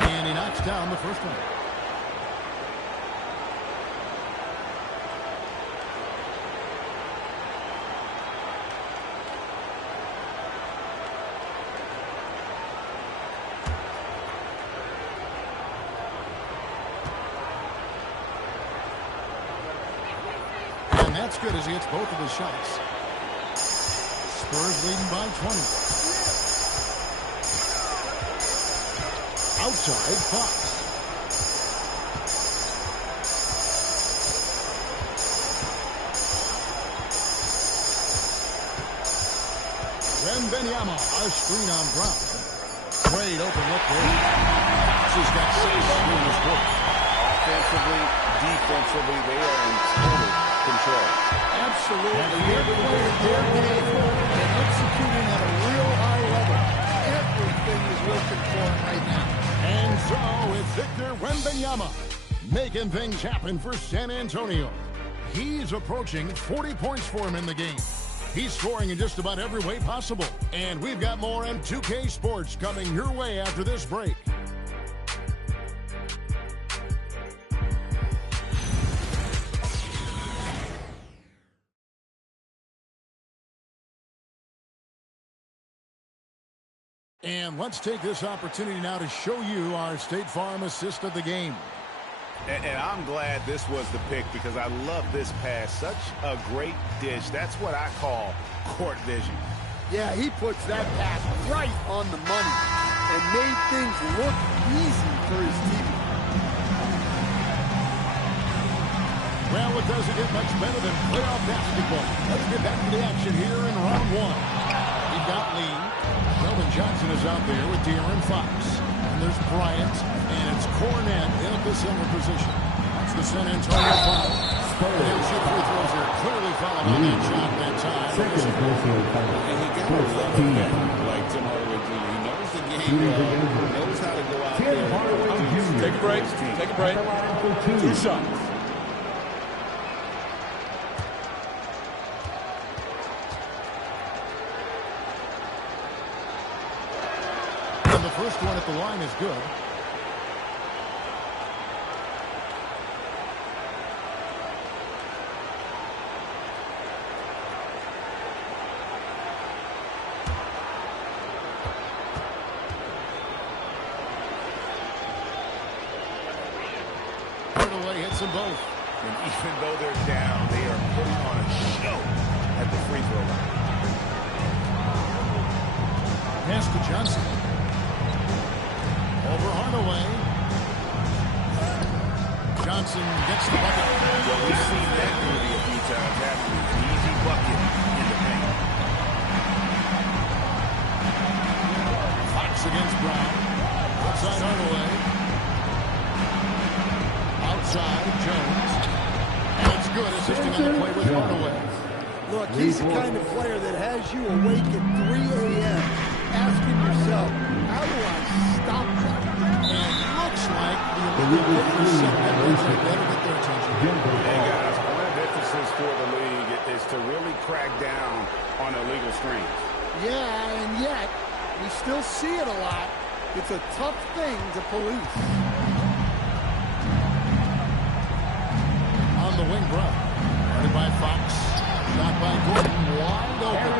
And he knocks down the first one. And that's good as he hits both of his shots. Spurs leading by 20. Outside, Fox. Wembanyama, a screen on Brown. Great open look there. Fox has got 6 in this quarter. Offensively, defensively, they are in total control. Absolutely. They're playing their game and executing at a real high level. Everything is working for them right now. And so it's Victor Wembanyama making things happen for San Antonio. He's approaching 40 points for him in the game. He's scoring in just about every way possible. And we've got more M2K Sports coming your way after this break. And let's take this opportunity now to show you our State Farm assist of the game. And I'm glad this was the pick because I love this pass. Such a great dish. That's what I call court vision. Yeah, he puts that pass right on the money and made things look easy for his team. Well, it doesn't get much better than playoff basketball. Let's get back to the action here in round 1. We've got Lee. Sheldon Johnson is out there with De'Aaron Fox. And there's Bryant, and it's Cornette in at the center position. That's the San Antonio foul. And two free throws are clearly fouled on that shot that time. Second personal foul. And he got to love that, like Tim Hardaway Jr. He knows the game well, knows how to go out Tim there. Hardaway Jr. Take a break. Take a break. For 2. 2 shots. And the first one at the line is good. Hardaway hits them both. And even though they're down, they are putting on a show at the free throw line. Pass to Johnson. Over Hardaway. Johnson gets the bucket. Well, we've seen that movie a few times, haven't we? Easy bucket in the paint. Fox against Brown. Outside Hardaway. Outside Jones. And it's good, assisting on the play with Hardaway. Look, he's the kind of player that has you awake at 3 a.m. asking yourself, how do I stop that? And looks like the illegal set that looks like that'll get their attention. Hey, guys, one of the emphasis for the league is to really crack down on illegal screens. Yeah, and yet, we still see it a lot. It's a tough thing to police. On the wing, Brown. Guarded by Fox. Shot by Gordon. Wide open.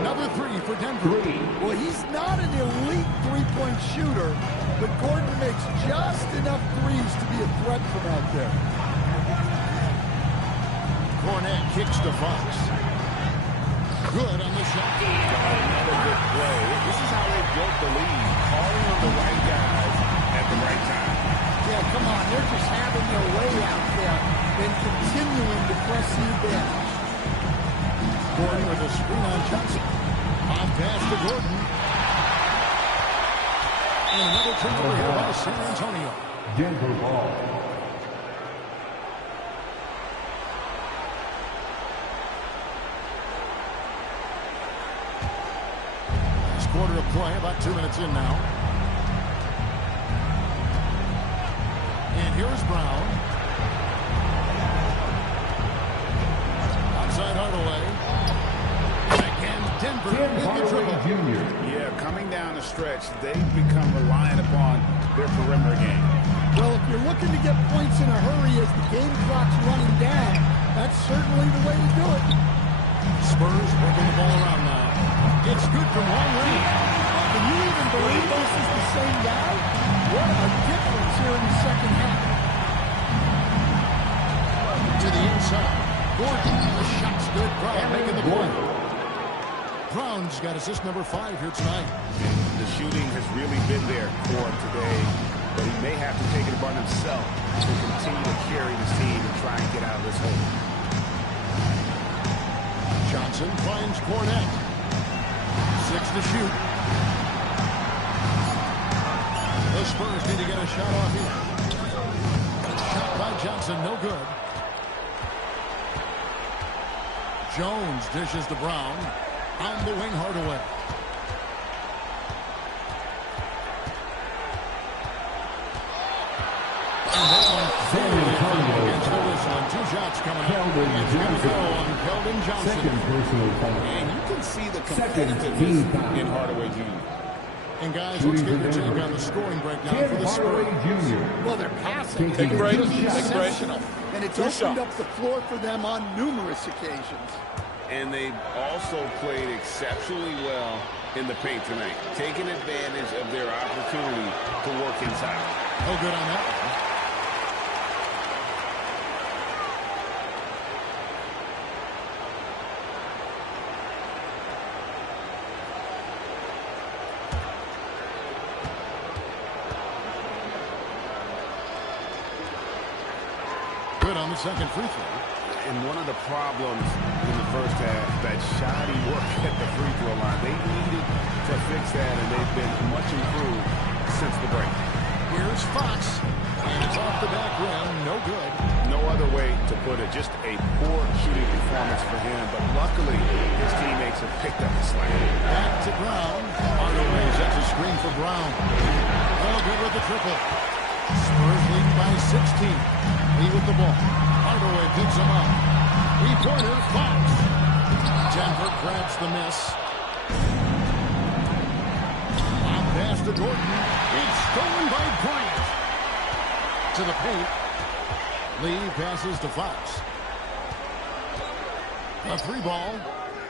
Another 3 for Denver. Well, he's not an elite three-point shooter, but Gordon makes just enough threes to be a threat from out there. Cornette kicks to Fox. Good on the shot. Another good play. This is how they built the lead, calling on the right guys at the right time. Yeah, come on. They're just having their way out there and continuing to press the advantage. Gordon with a screen on Johnson. Off pass to Gordon. And another turnover here by San Antonio. Denver ball. Last quarter of play, about 2 minutes in now. And here's Brown. Outside Hardaway. Again, Denver with the triple. Yeah, coming down the stretch, they've become reliant upon their perimeter game. Well, if you're looking to get points in a hurry as the game clock's running down, that's certainly the way to do it. Spurs working the ball around now. It's good from long range. Can you even believe this is the same guy? What a difference here in the second half. To the inside. Gordon, the shot's good. Brown making the play. Brown's got assist number 5 here tonight. The shooting has really been there for him today, but he may have to take it upon himself to continue to carry this team and try and get out of this hole. Johnson finds Cornette. 6 to shoot. The Spurs need to get a shot off here. Shot by Johnson, no good. Jones dishes to Brown. On the wing, Hardaway. And that one against the whistle. And 2 shots coming up. It's going to go on Keldon Johnson. And you can see the competitiveness in Hardaway Jr. And guys, let's get your take on the scoring breakdown for the Spurs. Well, they're passing. Take a break. Exceptional. And it's opened up the floor for them on numerous occasions. And they've also played exceptionally well in the paint tonight, taking advantage of their opportunity to work inside. No good on that one. Good on the second free throw. And one of the problems in the first half, that shoddy work at the free throw line. They needed to fix that, and they've been much improved since the break. Here's Fox, and it's off the back rim, no good. No other way to put it, just a poor shooting performance for him, but luckily his teammates have picked up the slack. Back to Brown. Hardaway sets a screen for Brown. No good with the triple. Spurs lead by 16. Lee with the ball. Hardaway picks him up. 3-pointer, Fox. Denver grabs the miss. On pass to Gordon. It's stolen by Bryant. To the paint. Lee passes to Fox. A 3 ball.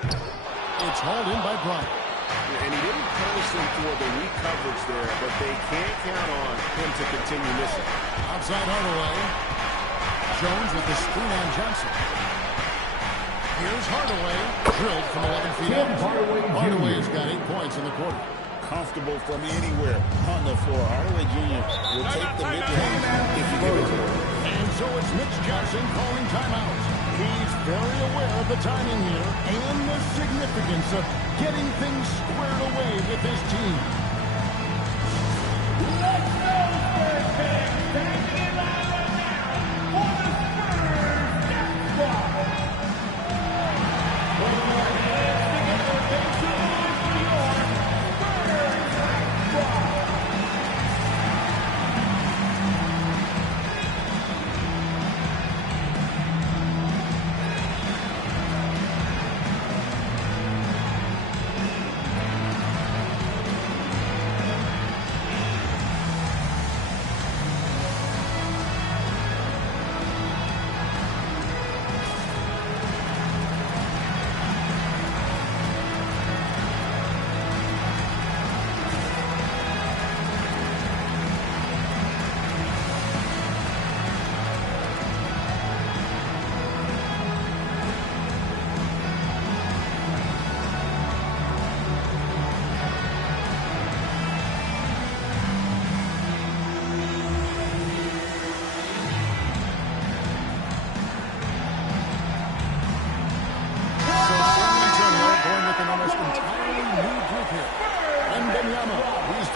It's hauled in by Bryant. And he didn't punish him for the weak coverage there, but they can't count on him to continue missing. Outside Hardaway. Jones with the screen on Johnson. Here's Hardaway. Drilled from 11 feet out. Hardaway has got 8 points in the quarter. Comfortable from anywhere on the floor. Hardaway Jr. will take the mid-range if you give it to him. And so it's Mitch Johnson calling timeout. He's very aware of the timing here and the significance of getting things squared away with his team. Let's go, Spurs fans! Standing in line right now for the Spurs Death Squad! Put your hands together, make some noise for your Spurs Death Squad!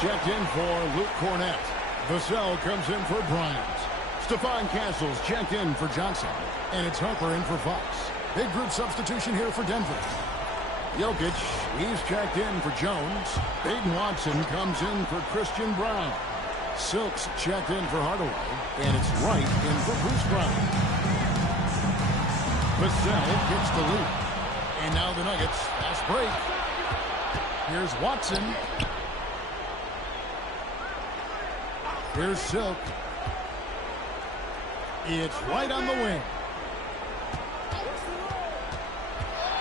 checked in for Luke Cornett. Vassell comes in for Bryant. Stephon Castle's checked in for Johnson. And it's Harper in for Fox. Big group substitution here for Denver. Jokic, he's checked in for Jones. Aiden Watson comes in for Christian Brown. Silks checked in for Hardaway. And it's Wright in for Bruce Brown. Vassell gets the lead. And now the Nuggets, fast break. Here's Watson. Here's Silk. It's Wright on the wing.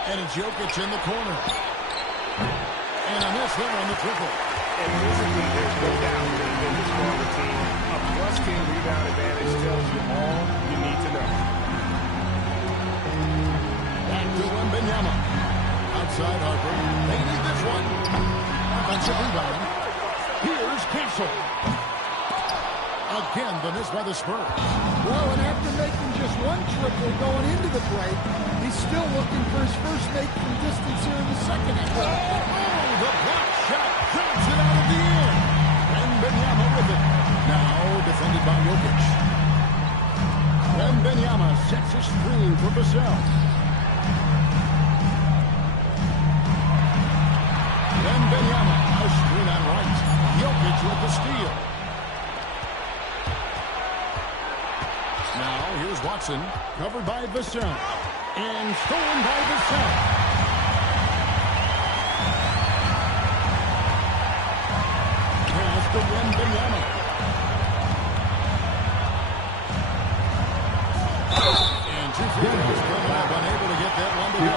And it's Jokic in the corner. And a miss there on the triple. And physically, there's no doubt they've been the stronger team. A plus-team rebound advantage tells you all you need to know. Back to Wembanyama. Outside Harper. They need this one. Offensive rebound. Here's Castle. Again, the miss by the Spurs. Well, and after making just one triple going into the break, he's still looking for his first make from distance here in the second half. Oh, the block shot drives it out of the air. Wembanyama with it. Now defended by Jokic. Wembanyama sets a screen for Vassell. Wembanyama, a screen on right. Jokic with the steal. Now here's Watson, covered by Vassell. And stolen by Vassell. Pass to Wembanyama. And two free throws coming up, unable to get that one to go.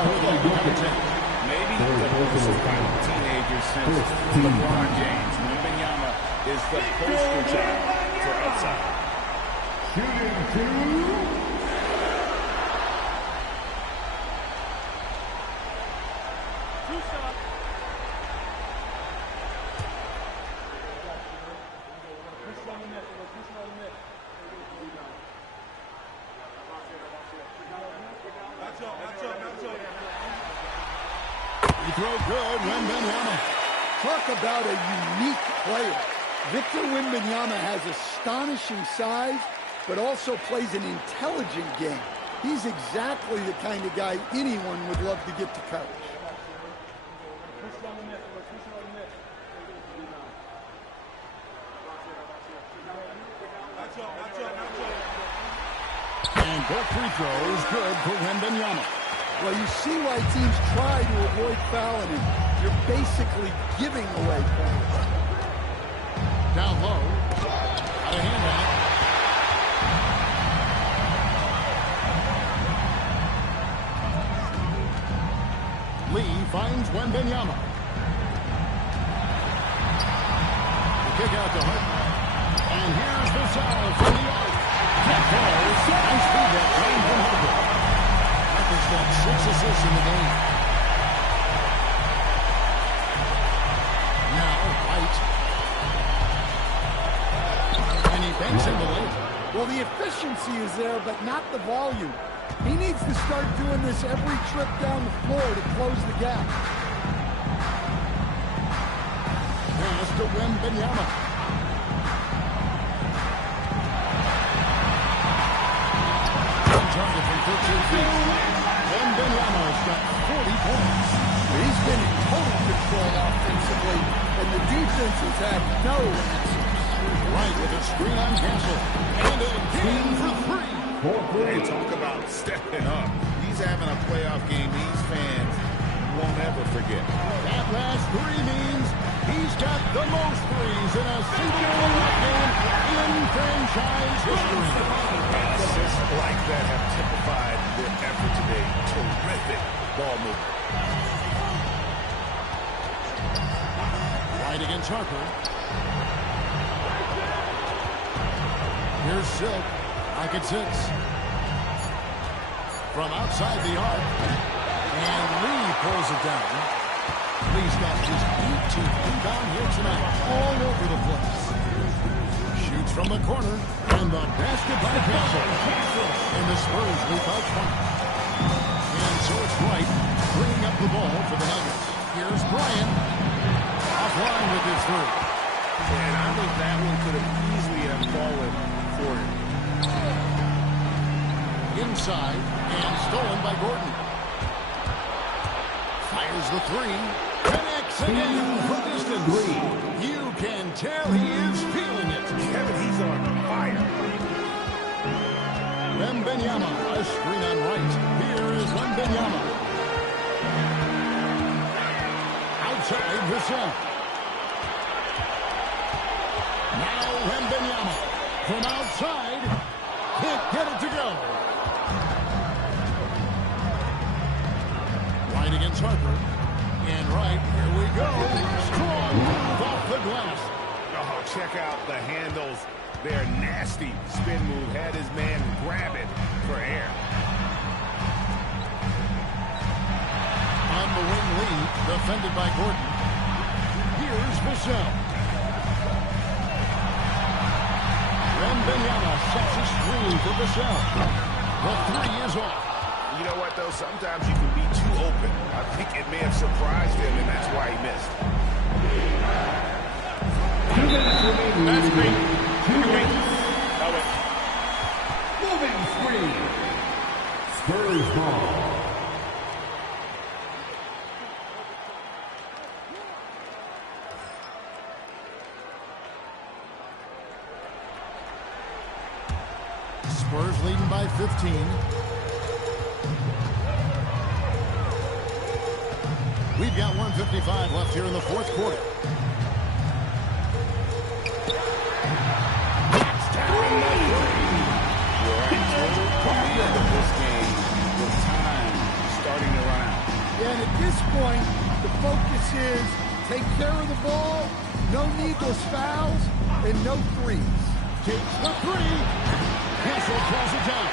Maybe the most violent teenager since LeBron James. Wembanyama is the poster child for upside. Shooting two. Throw good, Wembanyama. Talk about a unique player. Victor Wembanyama has astonishing size, but also plays an intelligent game. He's exactly the kind of guy anyone would love to get to coach. And both free throws good for Wembanyama. Well, you see why teams try to avoid fouling him. You're basically giving away points. Down low. Got a hand on it. Lee finds Wembanyama. The kick out to Harper. And here's Vassell from the arc. That falls. Nice feedback coming from Harper. Harper's got 6 assists in the game. Now, White. And he banks in the lane. Well, the efficiency is there, but not the volume. He needs to start doing this every trip down the floor to close the gap. Pass to Wembanyama. Target from 13 feet. Wembanyama's got 40 points. He's been in total control offensively, and the defense has had no answers. Right with a screen on Castle. And a game for 3. They talk about stepping up. He's having a playoff game these fans won't ever forget. That last 3 means he's got the most threes in a single playoff game in franchise history. Assists like that have typified their effort today. Terrific ball movement. Right against Harper. Here's Silk. Back at 6. From outside the arc. And Lee pulls it down. Lee's got his 18th rebound here tonight. All over the place. Shoots from the corner. And the basket by Castle. And the Spurs leap out front. And so it's Wright bringing up the ball for the Nuggets. Here's Bryant. Offline with his 3. that one could have easily have fallen for him. Inside and stolen by Gordon. Fires the three. Connects again from distance. You can tell he is feeling it. Kevin, he's on fire. Wembanyama, a screen on right. Here is Wembanyama. Outside Vassell. Now Wembanyama. From outside. Can't get it to go. Right against Harper. And right, here we go. Strong move off the glass. Oh, check out the handles. Their nasty spin move had his man grabbing for air. On the wing lead, defended by Gordon. Here's Vassell. Wembanyama sets a screen for Vassell. The three is off. You know what, though? Sometimes you can be too open. I think it may have surprised him, and that's why he missed. That's great. Moving screen. Spurs ball. Spurs leading by 15. We've got 1:55 left here in the fourth quarter. This game with time starting to run out. Yeah, and at this point, the focus is take care of the ball, no needless fouls, and no threes. Takes the three. Hassel calls it down.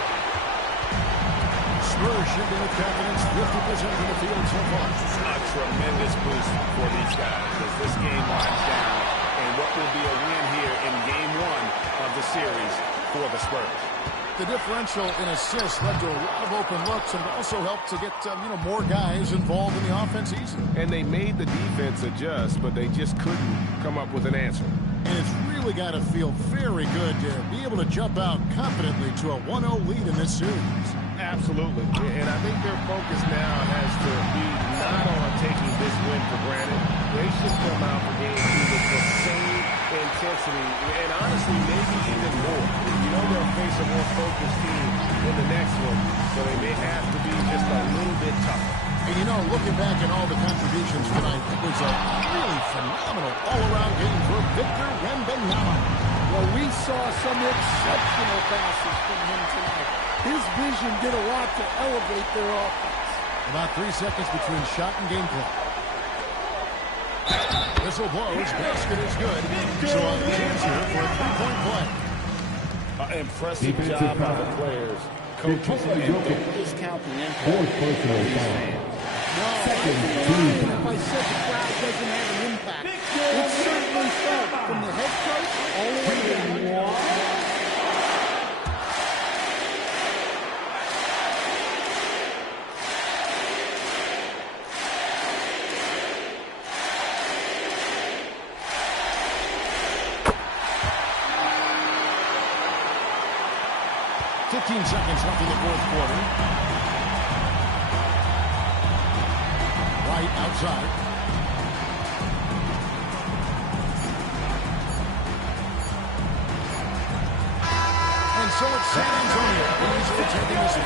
Spurs shooting with confidence, 50% from the field so far. It's a tremendous boost for these guys as this game winds down, and what will be a win here in game one of the series for the Spurs. The differential in assists led to a lot of open looks, and it also helped to get more guys involved in the offense easily. And they made the defense adjust, but they just couldn't come up with an answer. And it's really got to feel very good to be able to jump out confidently to a 1-0 lead in this series. Absolutely. And I think their focus now has to be not on taking this win for granted. They should come out for game two with the same intensity and honestly maybe even more. You know they'll face a more focused team in the next one, so they may have to be just a little bit tougher. And looking back at all the contributions tonight, it was a really phenomenal all-around game for Victor Wembanyama. Well, we saw some exceptional passes from him tonight. His vision did a lot to elevate their offense. About 3 seconds between shot and game clock. Whistle blows, basket is good. So a chance here for a three-point play. Impressive job by the players. Coaches don't discount the impact of these fans. Second, if I said the crowd doesn't have an impact, it certainly felt from the head coach all the way down. 15 seconds left in the fourth quarter. Right outside. And so it's San Antonio easily taking this one.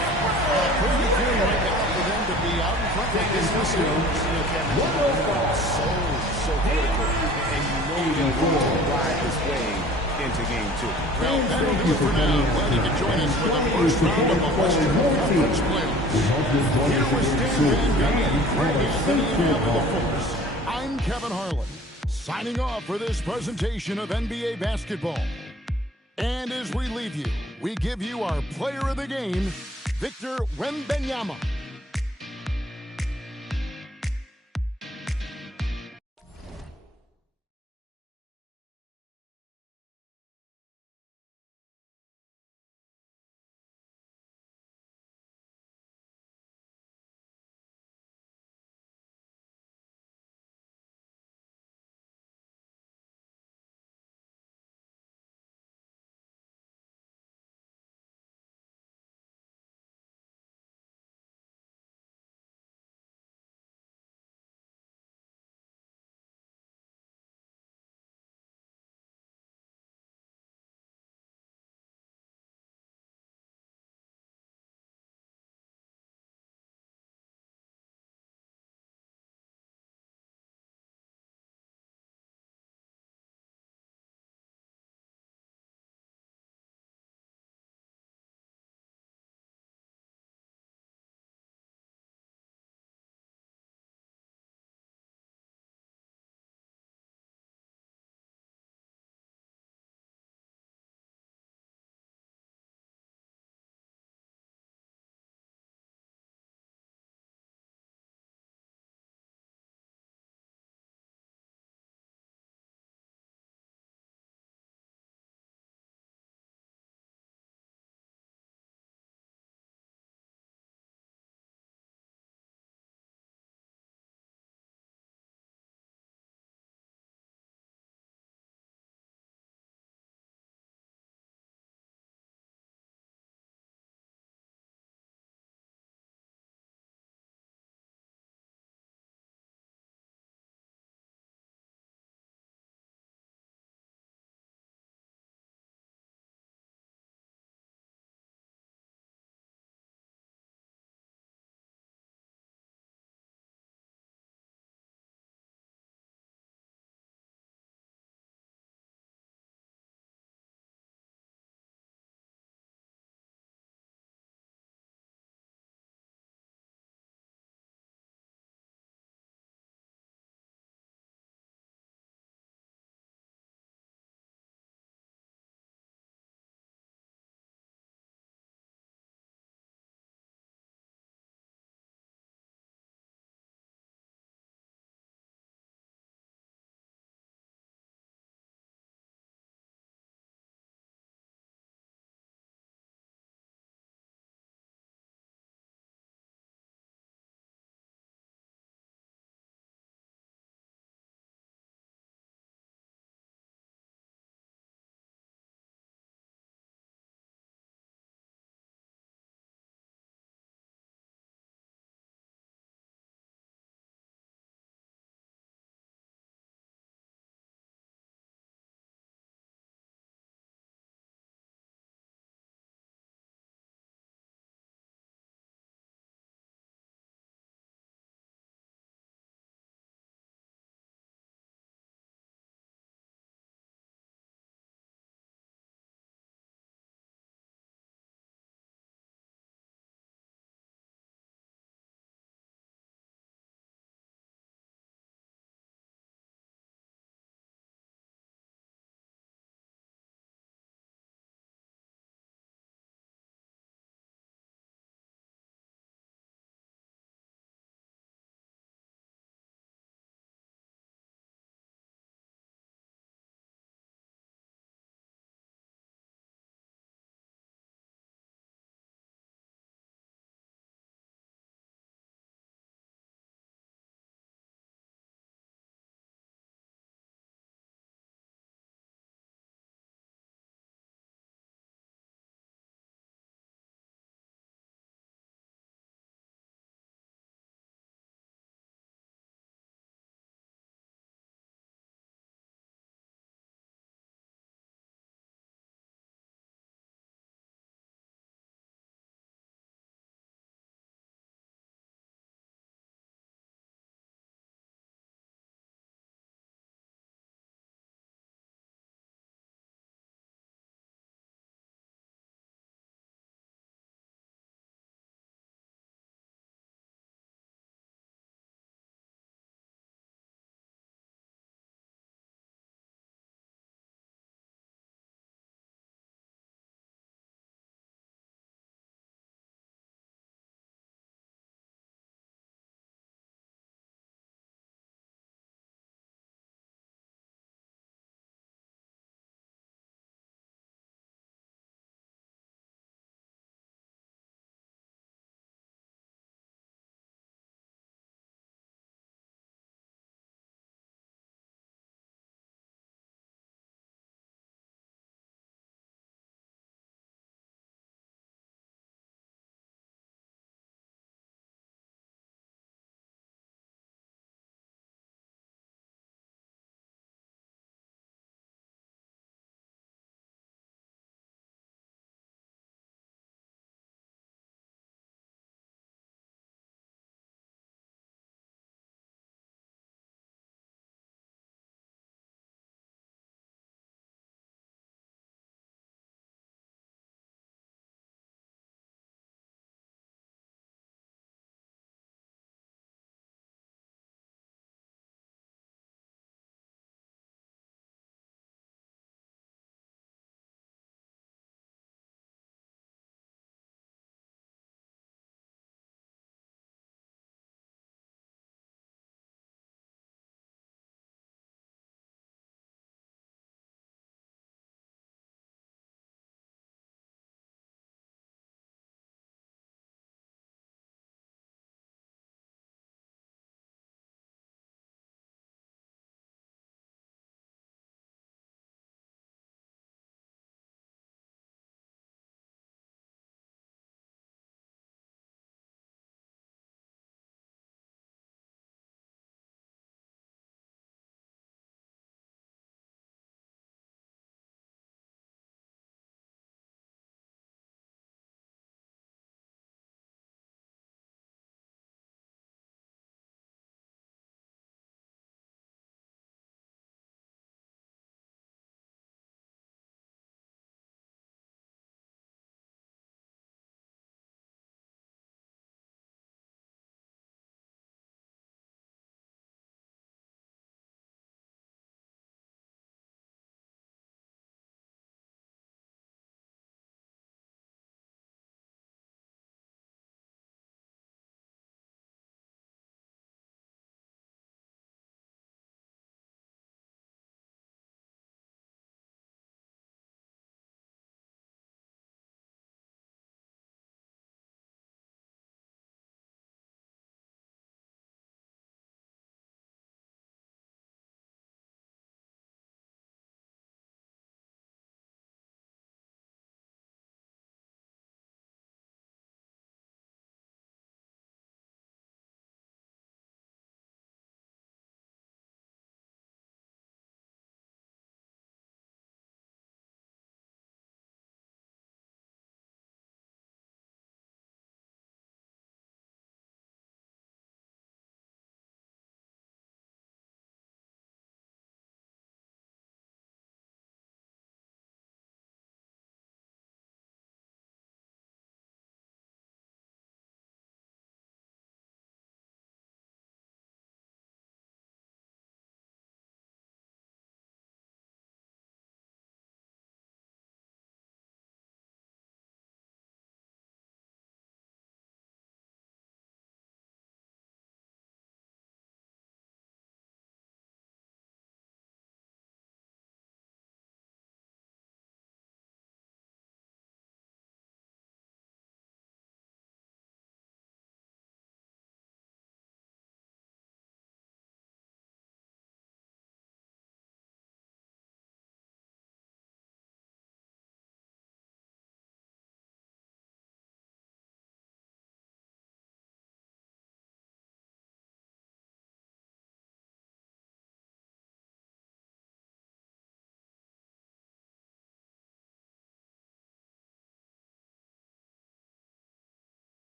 What are you feeling right now for them to be out in front like this series? So critical, and you know they're going to ride this wave into game two. Well, that'll do it for now. Glad you could join us for the first round of the Western Conference playoffs. Here with Stan Van Gundy, Greg Anthony, and the Force. I'm Kevin Harlan, signing off for this presentation of NBA basketball. And as we leave you, we give you our player of the game, Victor Wembanyama.